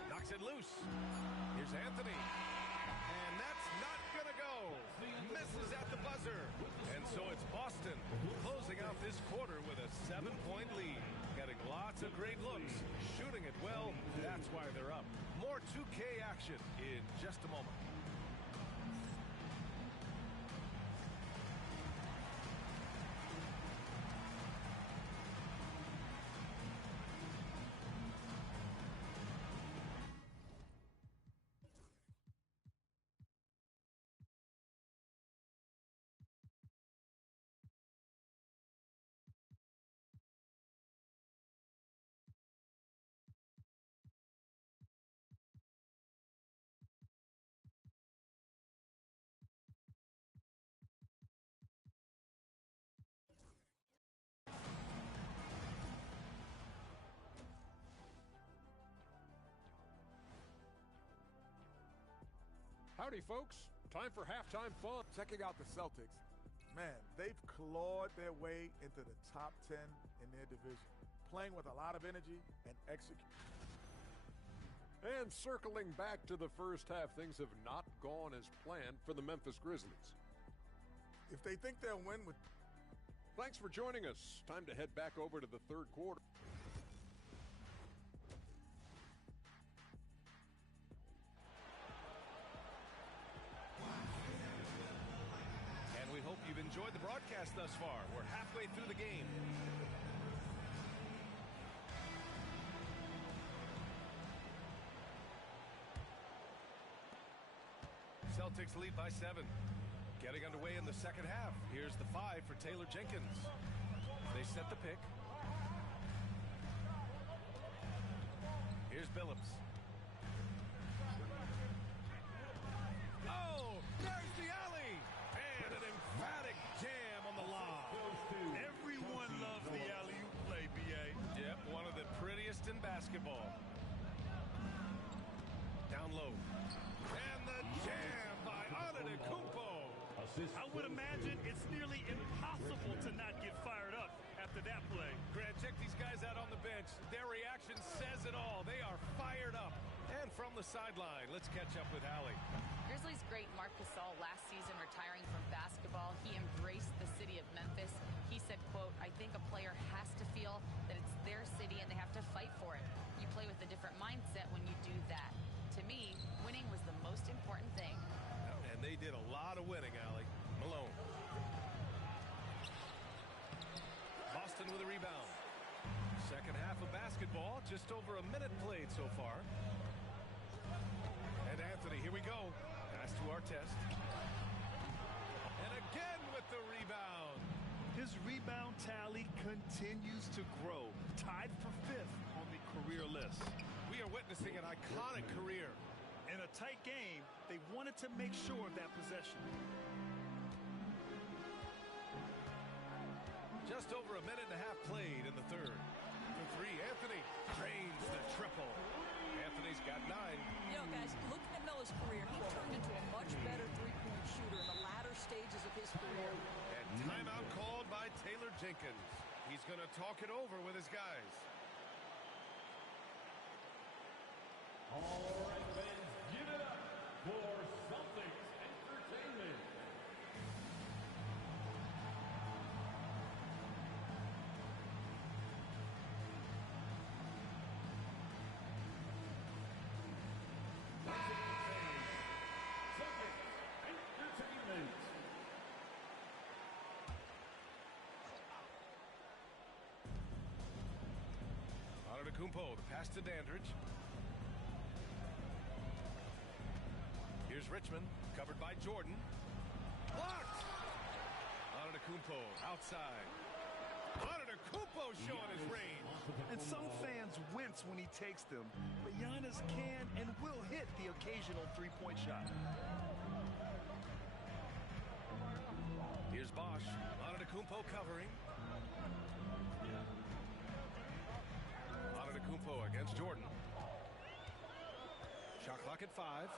Knocks it loose. Here's Anthony. And that's not going to go. Misses at the buzzer. And so it's Boston closing out this quarter with a 7-point lead. Getting lots of great looks. Shooting it well. That's why they're up. More 2K action in just a moment. Howdy, folks. Time for halftime fun. Checking out the Celtics. Man, they've clawed their way into the top 10 in their division, playing with a lot of energy and execution. And circling back to the first half, things have not gone as planned for the Memphis Grizzlies. If they think they'll win with... Thanks for joining us. Time to head back over to the third quarter. And we hope you've enjoyed the broadcast thus far. We're halfway through the game. Celtics lead by 7. Getting underway in the second half. Here's the 5 for Taylor Jenkins. They set the pick. Here's Billups. Oh, there's the alley. And an emphatic jam on the lob. Everyone loves the alley-oop play, B.A. Yep, one of the prettiest in basketball. Down low. And the jam by Antetokounmpo. I would imagine it's nearly impossible to not get fired up after that play. Grant, check these guys out on the bench. Their reaction says it all. They are fired up. And from the sideline, let's catch up with Allie. Grizzlies great Marc Gasol last season retiring from basketball. He embraced the city of Memphis. He said, quote, "I think a player has to feel that it's their city and they have to fight for it. You play with a different mindset when you do that. To me, winning was the most important thing." And they did a lot of winning, Allie. Malone. Boston with a rebound. Second half of basketball, just over a minute played so far. And Anthony, here we go. Pass to Artest. And again with the rebound. His rebound tally continues to grow, tied for 5th on the career list. We are witnessing an iconic career. In a tight game, they wanted to make sure of that possession. Just over a minute and a half played in the third. For three, Anthony drains the triple. Anthony's got 9. You know, guys, looking at Melo's career, he turned into a much better three-point shooter in the latter stages of his career. And timeout called by Taylor Jenkins. He's going to talk it over with his guys. All right, fans, give it up for Celtics Entertainment. Antetokounmpo, the pass to Dandridge. Here's Richmond, covered by Jordan. Blocked! Antetokounmpo outside. Antetokounmpo showing his range. And some fans wince when he takes them, but Giannis can and will hit the occasional three-point shot. Here's Bosch. Antetokounmpo covering. Antetokounmpo against Jordan. Shot clock at 5.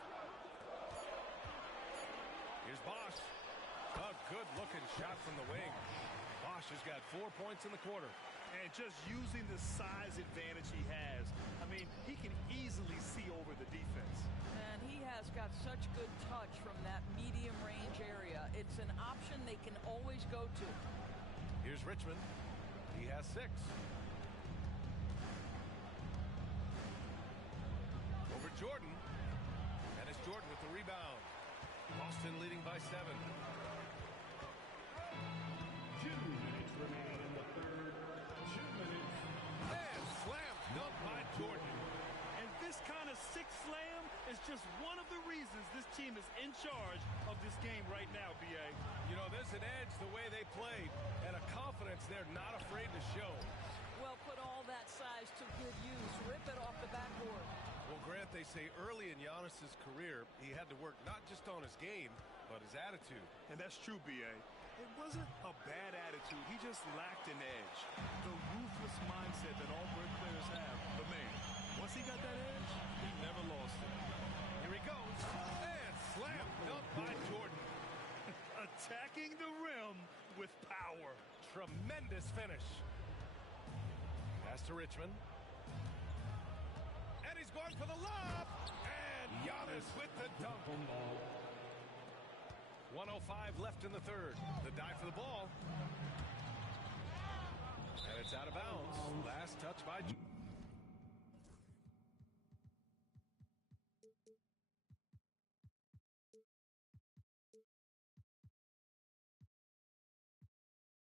Here's Bosch. A good-looking shot from the wing. Bosch has got 4 points in the quarter. And just using the size advantage he has, I mean, he can easily see over the defense. And he has got such good touch from that medium range area. It's an option they can always go to. Here's Richmond. He has 6. Over Jordan. And it's Jordan with the rebound. Boston leading by 7. 2 minutes remaining in the third. 2 minutes. And slam dunk by Jordan. And this kind of sick slam is just one of the reasons this team is in charge of this game right now, B.A. You know, there's an edge the way they played and a confidence they're not afraid to show. Well, put all that size to good use. Rip it off the backboard. Well, Grant, they say early in Giannis's career, he had to work not just on his game, but his attitude. And that's true, B.A. It wasn't a bad attitude. He just lacked an edge. The ruthless mindset that all great players have. But, man, once he got that edge, he never lost it. Here he goes. And slam dunk by Jordan. Attacking the rim with power. Tremendous finish. Pass to Richmond. And he's going for the lob. And Giannis with the dunk. 1:05 left in the third. The dive for the ball. And it's out of bounds. Last touch by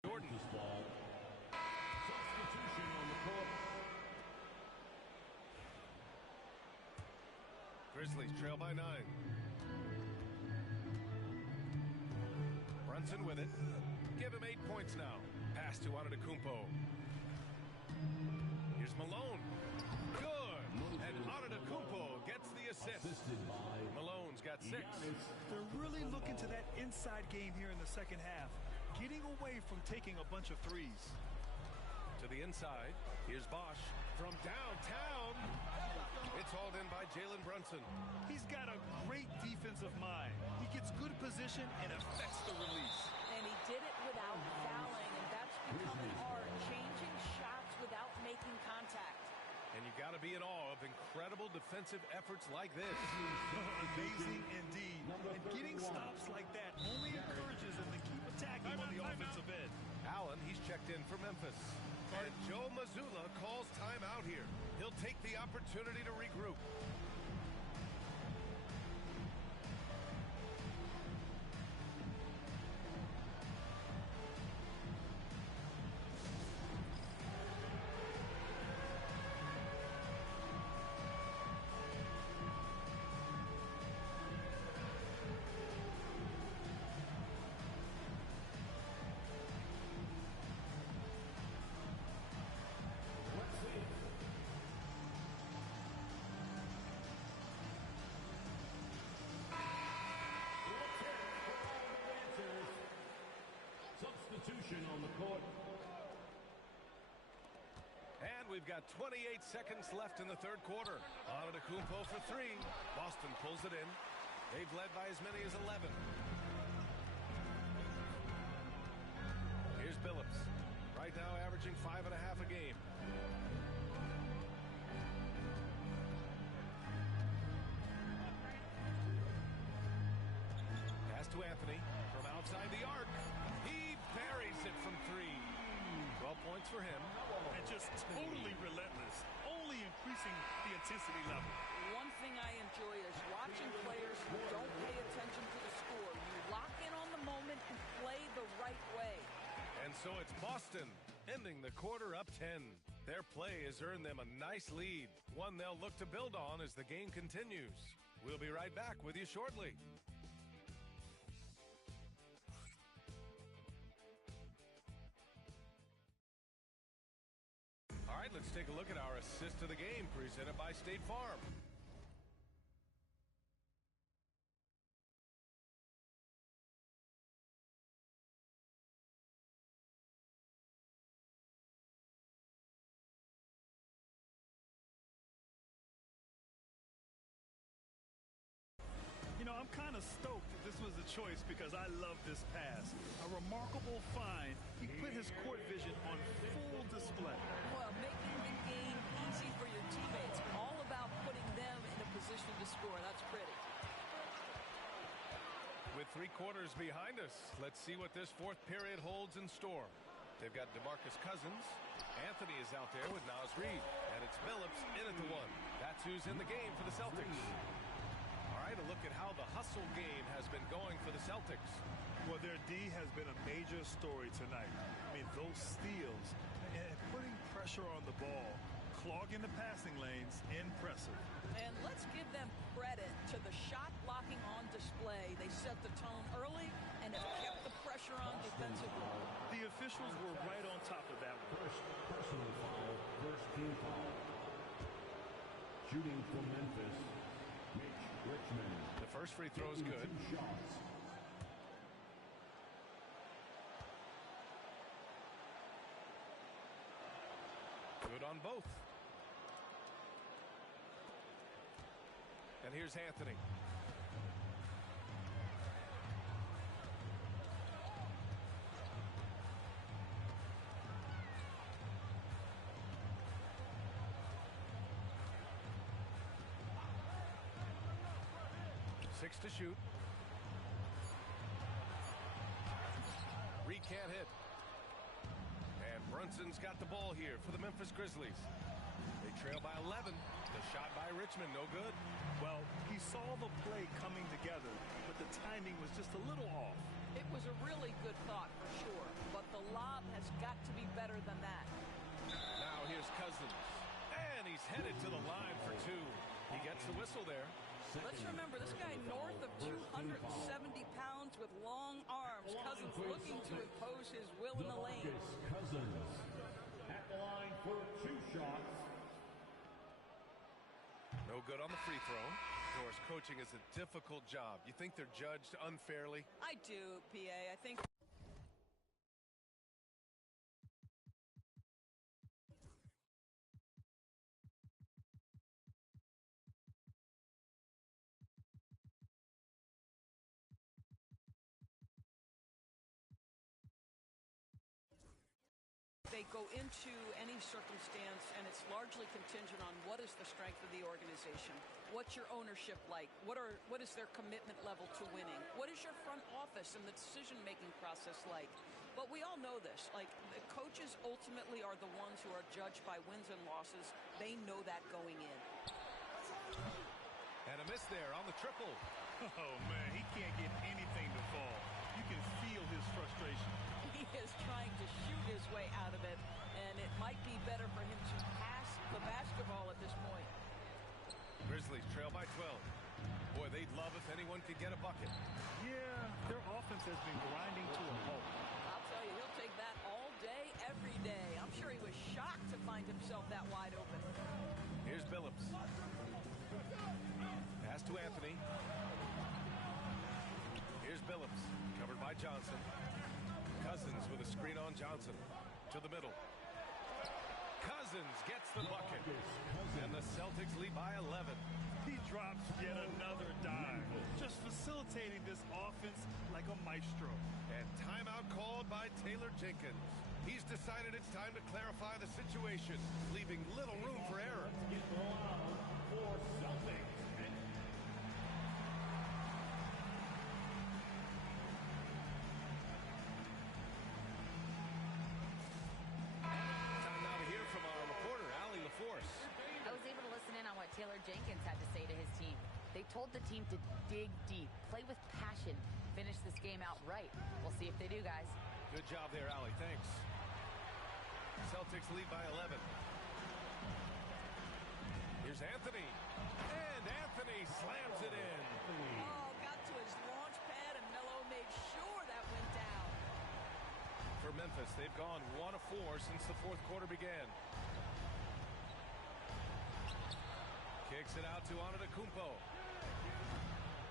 Jordan. Substitution on the court. Grizzlies trail by 9. Brunson with it. Give him 8 points now. Pass to Antetokounmpo. Here's Malone. Good. And Antetokounmpo 6. They're really looking to that inside game here in the second half, getting away from taking a bunch of threes. To the inside, here's Bosch from downtown. It's hauled in by Jalen Brunson. He's got a great defensive mind. He gets good position and affects the release. And he did it without fouling, and that's become an art, changing shots without making contact. And you got to be in awe of incredible defensive efforts like this. Amazing indeed. And getting stops like that only encourages him to keep attacking on the offensive end. Allen, he's checked in for Memphis. And Joe Mazzulla calls timeout here. He'll take the opportunity to regroup. Substitution on the court. And we've got 28 seconds left in the third quarter. Antetokounmpo for 3. Boston pulls it in. They've led by as many as 11. Here's Billups. Right now averaging 5.5 a game. Pass to Anthony from outside the arc. He buries it from 3. 12 points for him. And just totally relentless, only increasing the intensity level. One thing I enjoy is watching players who don't pay attention to the score. You lock in on the moment and play the right way. And so it's Boston ending the quarter up 10. Their play has earned them a nice lead, one they'll look to build on as the game continues. We'll be right back with you shortly. All right, let's take a look at our assist of the game presented by State Farm. You know, I'm kind of stoked that this was a choice because I love this pass. A remarkable find. He put his court vision on full display. Well, making the game easy for your teammates. All about putting them in a position to score. That's pretty. With 3 quarters behind us, let's see what this fourth period holds in store. They've got DeMarcus Cousins. Anthony is out there with Naz Reid. And it's Billups in at the 1. That's who's in the game for the Celtics. All right, a look at how the hustle game has been going for the Celtics. Well, their D has been a major story tonight. I mean, those steals and putting pressure on the ball, clogging the passing lanes, impressive. And let's give them credit to the shot blocking on display. They set the tone early and have kept the pressure on defensively. The officials were right on top of that one. First personal foul, first team foul. Shooting for Memphis, Richmond. The first free throw is good. 2 shots. Good on both. And here's Anthony. Six to shoot. Reed can't hit. And Brunson's got the ball here for the Memphis Grizzlies. They trail by 11. The shot by Richmond, no good. Well, he saw the play coming together, but the timing was just a little off. It was a really good thought for sure, but the lob has got to be better than that. Now here's Cousins. And he's headed to the line for 2. He gets the whistle there. Let's remember, this guy north of 270 pounds with long arms. Cousins looking to impose his will in the lane. Cousins at the line for 2 shots. No No good on the free throw. Of course, coaching is a difficult job. You think they're judged unfairly? I do, PA. I think... They go into any circumstance, and it's largely contingent on what is the strength of the organization. What's your ownership like? What is their commitment level to winning? What is your front office and the decision-making process like? But we all know this. Like, the coaches ultimately are the ones who are judged by wins and losses. They know that going in. And a miss there on the triple. Oh, man, he can't get anything to fall. You can feel his frustration. He is trying to shoot his way out of it, and it might be better for him to pass the basketball at this point. Grizzlies trail by 12. Boy, they'd love if anyone could get a bucket. Yeah, their offense has been grinding to a halt. I'll tell you, he'll take that all day, every day. I'm sure he was shocked to find himself that wide open. Here's Billups. Pass to Anthony. Here's Billups, covered by Johnson. Cousins with a screen on Johnson. To the middle. Cousins gets the bucket. And the Celtics lead by 11. He drops yet another dime. Just facilitating this offense like a maestro. And timeout called by Taylor Jenkins. He's decided it's time to clarify the situation, leaving little room for error. For Celtics. Taylor Jenkins had to say to his team. They told the team to dig deep, play with passion, finish this game out right. We'll see if they do, guys. Good job there, Allie. Thanks. Celtics lead by 11. Here's Anthony. And Anthony slams it in. Oh, got to his launch pad, and Melo made sure that went down. For Memphis, they've gone 1 of 4 since the fourth quarter began. Kicks it out to Antetokounmpo.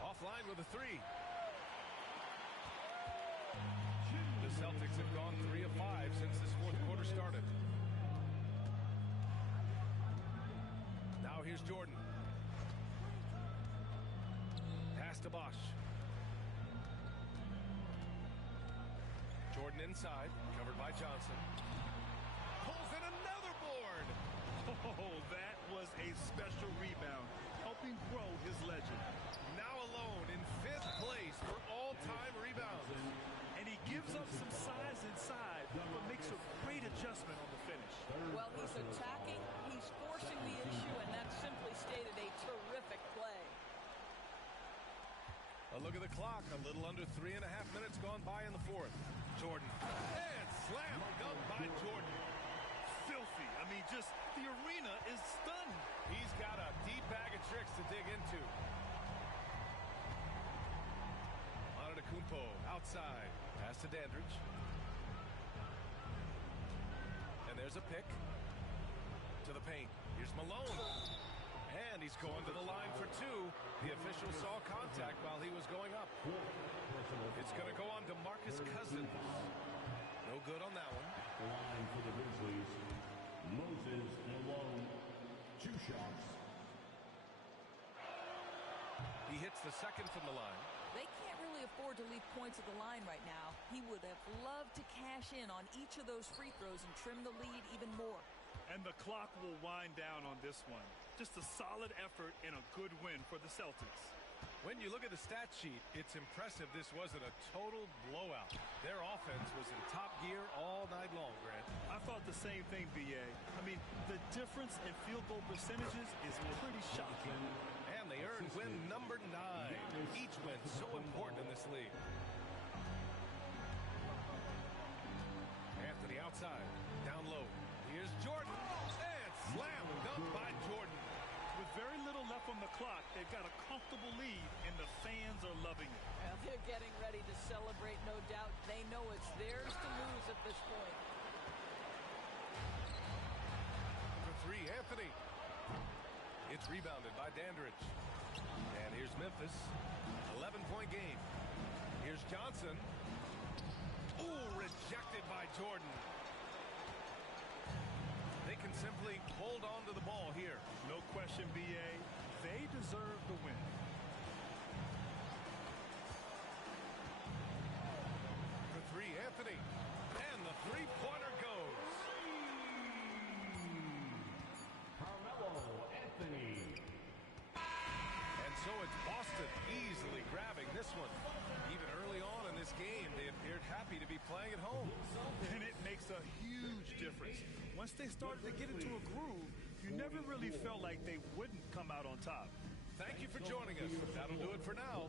Offline with a 3. The Celtics have gone 3 of 5 since this fourth quarter started. Now here's Jordan. Pass to Bosch. Jordan inside, covered by Johnson. Pulls in another board. Oh, that was a special rebound, helping grow his legend. Now alone in 5th place for all-time rebounds. And he gives up some size inside, but makes a great adjustment on the finish. Well, he's attacking, he's forcing the issue, and that's simply stated a terrific play. A look at the clock, a little under 3.5 minutes gone by in the fourth. Jordan. And slam dunk by Jordan. Filthy. I mean, just the arena is stunned. He's got a deep bag of tricks to dig into. Antetokounmpo outside. Pass to Dandridge. And there's a pick. To the paint. Here's Malone. And he's going to the line for 2. The official saw contact while he was going up. It's going to go on to Marcus Cousins. No good on that one. The line for the Grizzlies. Moses Malone. 2 shots. He hits the second from the line. They can't really afford to leave points at the line right now. He would have loved to cash in on each of those free throws and trim the lead even more. And the clock will wind down on this one. Just a solid effort and a good win for the Celtics. When you look at the stat sheet, it's impressive this wasn't a total blowout. Their offense was in top gear all night long, Grant. I thought the same thing, B.A. I mean, the difference in field goal percentages is pretty shocking. And they earned win number 9. Each win so important in this league. Anthony outside, down low. Here's Jordan. And slam dunk by Jordan. With very little left on the clock, they've got a comfortable lead, and the fans are loving it. Well, they're getting ready to celebrate, no doubt. They know it's theirs to lose at this point. For 3, Anthony. It's rebounded by Dandridge. And here's Memphis. 11-point game. Here's Johnson. Ooh, rejected by Jordan. They can simply hold on to the ball here. No question, B.A. They deserve the win. For three, Anthony. And the three-pointer goes. Carmelo Anthony. And so it's Boston easily grabbing this one. Even early on in this game, they appeared happy to be playing at home. And it makes a huge difference. Once they started to get into a groove, you never really felt like they wouldn't come out on top. Thank you for joining us. That'll do it for now.